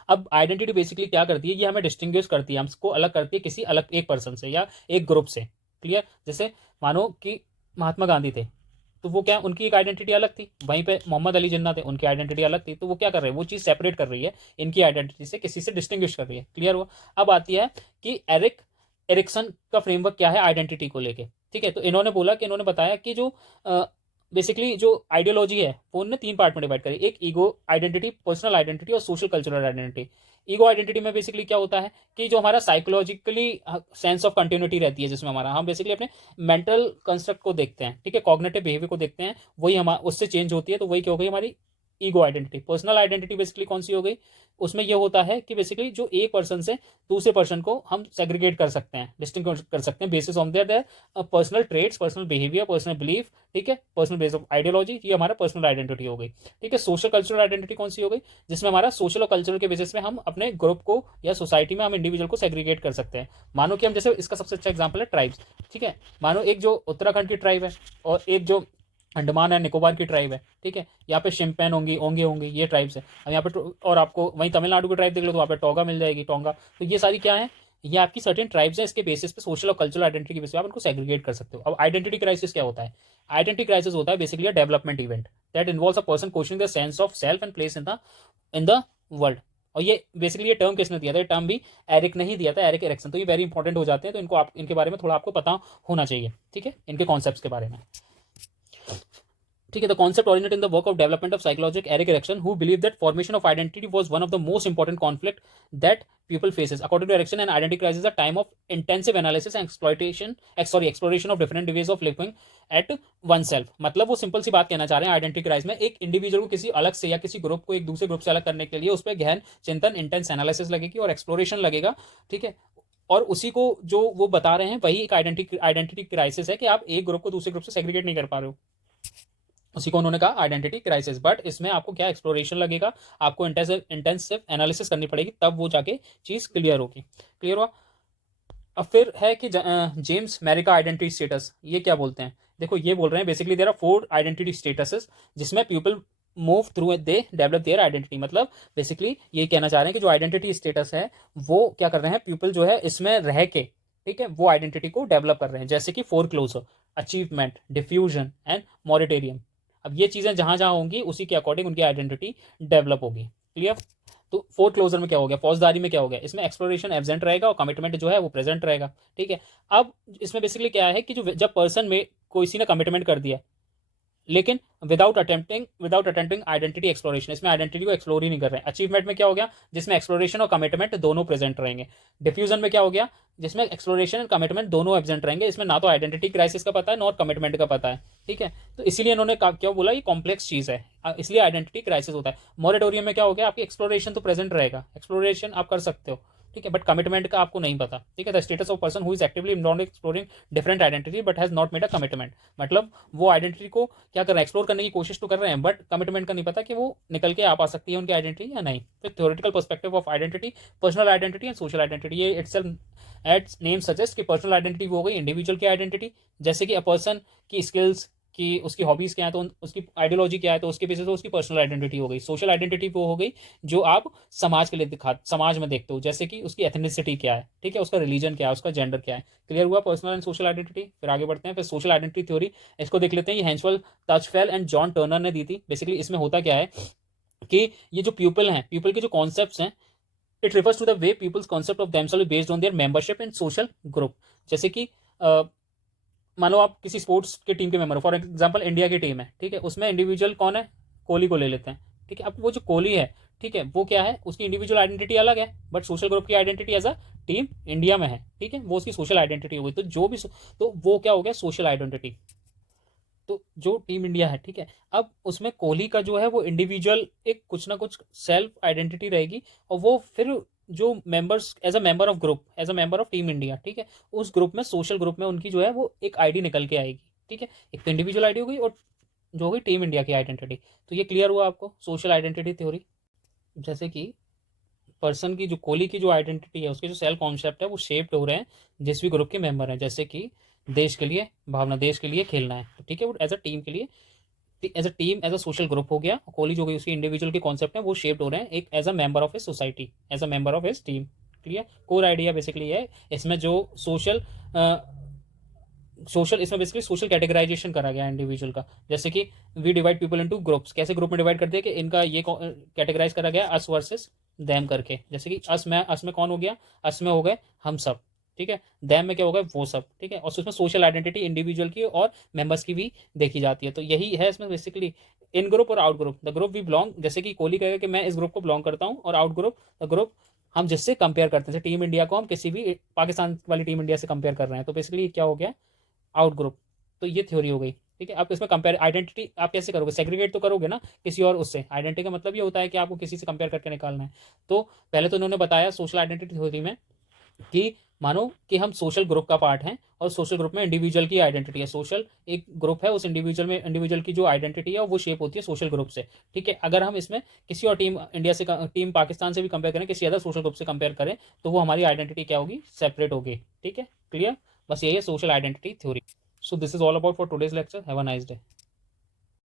अब आइडेंटिटी बेसिकली क्या करती है? ये हमें डिस्टिंग्विश करती है, हमको अलग करती है किसी अलग एक पर्सन से या एक ग्रुप से। क्लियर? जैसे मानो कि महात्मा गांधी थे, तो वो क्या, उनकी एक आइडेंटिटी अलग थी। वहीं पे मोहम्मद अली जिन्ना थे, उनकी आइडेंटिटी अलग थी। तो वो क्या कर रहे हैं? वो चीज़ सेपरेट कर रही है इनकी आइडेंटिटी से, किसी से डिस्टिंग्विश कर रही है। क्लियर हुआ? अब आती है कि एरिक्सन का फ्रेमवर्क क्या है आइडेंटिटी को लेके, ठीक है। तो इन्होंने बोला कि इन्होंने बताया कि जो बेसिकली जो आइडियोलॉजी है वो उन्होंने 3 पार्ट में डिवाइड करी। एक ईगो आइडेंटिटी, पर्सनल आइडेंटिटी और social cultural identity. Ego identity में बेसिकली क्या होता है कि जो हमारा साइकोलॉजिकली सेंस ऑफ कंटिन्यूटी रहती है, जिसमें हमारा हम बेसिकली अपने मेंटल कंस्ट्रक्ट को देखते हैं, ठीक है, कॉग्निटिव बिहेवियर को देखते हैं, वही हम उससे चेंज होती है। तो वही क्या हो गई हमारी ego identity. Personal identity basically कौन सी हो गई? उसमें यह होता है कि बेसिकली जो एक पर्सन से दूसरे पर्सन को हम सेग्रीगेट कर सकते हैं, डिस्टिंग कर सकते हैं basis on their personal traits, personal behaviour, personal belief, ठीक है, पर्सनल बेस ऑफ आइडियोलॉजी। ये हमारा पर्सनल आइडेंटिटी हो गई, ठीक है। सोशल कल्चरल आइडेंटिटी कौन सी हो गई? जिसमें हमारा सोशल और कल्चरल के बेसिस में हम अपने ग्रुप को या सोसाइटी में हम इंडिविजुअल को सेग्रीगेट कर सकते हैं। मानो कि हम, जैसे इसका सबसे अच्छा एग्जाम्पल है ट्राइब्स, ठीक है। मानो एक जो उत्तराखंड की ट्राइब है और एक जो अंडमान एंड निकोबार की ट्राइब है, ठीक है। यहाँ पे शिम्पैन होंगी, ओंगे होंगे, ये ट्राइब्स है। अब यहाँ पे और आपको वहीं तमिलनाडु की ट्राइब देख लो तो वहाँ पे टोगा मिल जाएगी, टोंगा। तो ये सारी क्या है? ये आपकी सर्टेन ट्राइब्स है, इसके बेसिस पे सोशल और कल्चरल आइडेंटिटी के बेसिस पे आप इनको सेग्रीगेट कर सकते हो। अब आइडेंटिटी क्राइसिस क्या होता है? आइडेंटिटी क्राइसिस होता है basically a development event that involves a person questioning the sense of self and place in the world. और ये बेसिकली ये टर्म किसने दिया था? ये टर्म भी एरिक ने ही दिया था, एरिक एरिक्सन। तो ये वेरी इंपॉर्टेंट हो जाते हैं, तो इनको आप इनके बारे में थोड़ा आपको पता होना चाहिए, ठीक है, इनके कॉन्सेप्ट्स के बारे में, ठीक है। The concept originate in the work of development of psychologic Erik Erikson, who believe that formation of identity was one of the most important conflict that people faces. According to Erikson, an identity crisis a time of intensive analysis and exploration of different ways of living at one self. मतलब वो simple सी बात कहना चाह रहे हैं, identity crisis में एक इंडिविजुअल को किसी अलग से या किसी ग्रुप को एक दूसरे ग्रुप से अलग करने के लिए उस पर गहन चिंतन, इंटेंस एनालिसिस लगेगी और एक्सप्लोरेशन लगेगा, ठीक है। और उसी को जो वो बता रहे हैं वही एक आइडेंटिटी क्राइसिस है कि आप एक ग्रुप को दूसरे ग्रुप से सेग्रीगेट नहीं कर पा रहे हो। उसी को उन्होंने कहा आइडेंटिटी क्राइसिस। बट इसमें आपको क्या एक्सप्लोरेशन लगेगा, आपको इंटेंसिव एनालिसिस करनी पड़ेगी, तब वो जाके चीज़ क्लियर होगी। क्लियर हुआ? अब फिर है कि जेम्स मैरी का आइडेंटिटी स्टेटस, ये क्या बोलते हैं? देखो ये बोल रहे हैं basically there are 4 identity statuses जिसमें people move through they develop their identity. मतलब बेसिकली ये कहना चाह रहे हैं कि जो आइडेंटिटी स्टेटस है वो क्या कर रहे हैं, पीपल जो है इसमें रह के, ठीक है, वो आइडेंटिटी को डेवलप कर रहे हैं। जैसे कि 4 क्लोजर, अचीवमेंट, डिफ्यूजन एंड मॉरिटेरियम। अब ये चीज़ें जहां जहां होंगी उसी के अकॉर्डिंग उनकी आइडेंटिटी डेवलप होगी। क्लियर? तो 4 क्लोजर में क्या हो गया, फौजदारी में क्या हो गया, इसमें एक्सप्लोरेशन एब्सेंट रहेगा और कमिटमेंट जो है वो प्रेजेंट रहेगा, ठीक है। अब इसमें बेसिकली क्या है कि जो जब पर्सन में किसी ने कमिटमेंट कर दिया लेकिन विदाउट अटेम्प्टिंग आइडेंटिटी एक्सप्लोरेशन, इसमें आइडेंटिटी को एक्सप्लोर ही नहीं कर रहे हैं। अचीवमेंट में क्या हो गया, जिसमें एक्सप्लोरेशन और कमिटमेंट दोनों प्रेजेंट रहेंगे। डिफ्यूजन में क्या हो गया, जिसमें एक्सप्लोरेशन एंड कमिटमेंट दोनों एब्सेंट रहेंगे। इसमें ना तो आइडेंटिटी क्राइसिस का पता है ना कमिटमेंट का पता है, ठीक है। तो इसीलिए इन्होंने क्या बोला, ये कॉम्प्लेक्स चीज है, इसलिए आइडेंटिटी क्राइसिस होता है। मॉरेटोरियम में क्या हो गया, आपकी एक्सप्लोरेशन तो प्रेजेंट रहेगा, एक्सप्लोरेशन आप कर सकते हो, ठीक है, बट कमिटमेंट का आपको नहीं पता, ठीक है। The status of person who is actively involved exploring different identity but has not made a commitment. मतलब वो आइडेंटिटी को क्या कर रहे हैं, एक्सप्लोर करने की कोशिश तो कर रहे हैं, बट कमिटमेंट का नहीं पता कि वो निकल के आ पा सकती है उनकी आइडेंटिटी या नहीं। फिर theoretical perspective of identity, personal identity and social identity. ये इटसेल्फ एट्स नेम सजेस्ट कि पर्सनल आइडेंटिटी वो हो गई इंडिविजुअल की आइडेंटिटी, जैसे कि अ पर्सन की स्किल्स कि उसकी हॉबीज क्या है तो उसकी आइडियोलॉजी क्या है तो उसके बेसिस पे उसकी पर्सनल आइडेंटिटी हो गई। सोशल आइडेंटिटी वो हो गई जो आप समाज के लिए समाज में देखते हो, जैसे कि उसकी एथनिसिटी क्या है, ठीक है, उसका रिलीजन क्या है, उसका जेंडर क्या है। क्लियर हुआ पर्सनल एंड सोशल आइडेंटिटी? फिर आगे बढ़ते हैं, फिर सोशल आइडेंटिटी थ्योरी, इसको देख लेते हैं। ये हेंसवेल, टचफेल एंड जॉन टर्नर ने दी थी। बेसिकली इसमें होता क्या है कि ये जो पीपल हैं, पीपल के जो कॉन्सेप्ट्स हैं, it refers to the way people's concept of themselves based on their membership in social group. जैसे कि मानो आप किसी स्पोर्ट्स के टीम के मेंबर हो, फॉर एग्जांपल इंडिया की टीम है, ठीक है, उसमें इंडिविजुअल कौन है, कोहली को ले लेते हैं, ठीक है। अब वो जो कोहली है, ठीक है, वो क्या है, उसकी इंडिविजुअल आइडेंटिटी अलग है, बट सोशल ग्रुप की identity as a team India में है, ठीक है, वो उसकी सोशल आइडेंटिटी हो गई। तो जो भी तो वो क्या हो गया, सोशल आइडेंटिटी। तो जो टीम इंडिया है, ठीक है, अब उसमें कोहली का जो है वो इंडिविजुअल एक कुछ ना कुछ सेल्फ आइडेंटिटी रहेगी और वो फिर जो members as a member of group, as a member of team India, ठीक है, उस ग्रुप में, सोशल ग्रुप में उनकी जो है वो एक आईडी निकल के आएगी, ठीक है। एक तो इंडिविजुअल आईडी हो गई और जो होगी टीम इंडिया की आइडेंटिटी। तो ये क्लियर हुआ आपको सोशल आइडेंटिटी थ्योरी। जैसे कि पर्सन की जो कोहली की जो आइडेंटिटी है, उसके जो सेल्फ कॉन्सेप्ट है वो शेप्ड हो रहे हैं जिस भी ग्रुप के मेंबर हैं। जैसे कि देश के लिए भावना, देश के लिए खेलना है, तो ठीक है, वो एज अ टीम के लिए, as a team, as a social group हो गया। कोहली जो गई उसकी इंडिविजुअल के कॉन्सेप्ट है वो शेप्ड हो रहे हैं एक as a member of a society, as a member of as team. Clear, core idea basically है इसमें जो सोशल सोशल, इसमें बेसिकली सोशल कैटेगराइजेशन करा गया है इंडिविजुअल का। जैसे कि we divide people into groups, कैसे ग्रुप में डिवाइड करते हैं कि इनका ये कैटेगराइज करा गया अस वर्सेस दैम करके। जैसे कि अस में कौन हो गया, अस में हो गए हम सब, ठीक है, दैम में क्या हो गया वो सब, ठीक है। और उसमें सोशल आइडेंटिटी इंडिविजुअल की और मेंबर्स की भी देखी जाती है। तो यही है इसमें बेसिकली इन ग्रुप और out group. The group we belong, जैसे कि कोहली कहेगा कि मैं इस ग्रुप को बिलोंग करता हूँ, और आउट ग्रुप, द ग्रुप हम जिससे कंपेयर करते हैं, टीम इंडिया को हम किसी भी पाकिस्तान वाली टीम इंडिया से कंपेयर कर रहे हैं, तो बेसिकली क्या हो गया, आउट ग्रुप। तो ये थ्योरी हो गई, ठीक है। आप इसमें कंपेयर आइडेंटिटी आप कैसे करोगे, सेग्रीगेट तो करोगे ना किसी और उससे। आइडेंटिटी का मतलब ये होता है कि आपको किसी से कंपेयर करके निकालना है। तो पहले तो उन्होंने बताया सोशल आइडेंटिटी थ्योरी में कि मानो कि हम सोशल ग्रुप का पार्ट हैं, और सोशल ग्रुप में इंडिविजुअल की आइडेंटिटी है। सोशल एक ग्रुप है, उस इंडिविजुअल में इंडिविजुअल की जो आइडेंटिटी है वो शेप होती है सोशल ग्रुप से, ठीक है। अगर हम इसमें किसी और टीम इंडिया से, टीम पाकिस्तान से भी कंपेयर करें, किसी अदर सोशल ग्रुप से कंपेयर करें, तो वो हमारी आइडेंटिटी क्या होगी, सेपरेट होगी, ठीक है। क्लियर, बस यही है social identity theory. So this is all about for today's lecture. Have a nice day.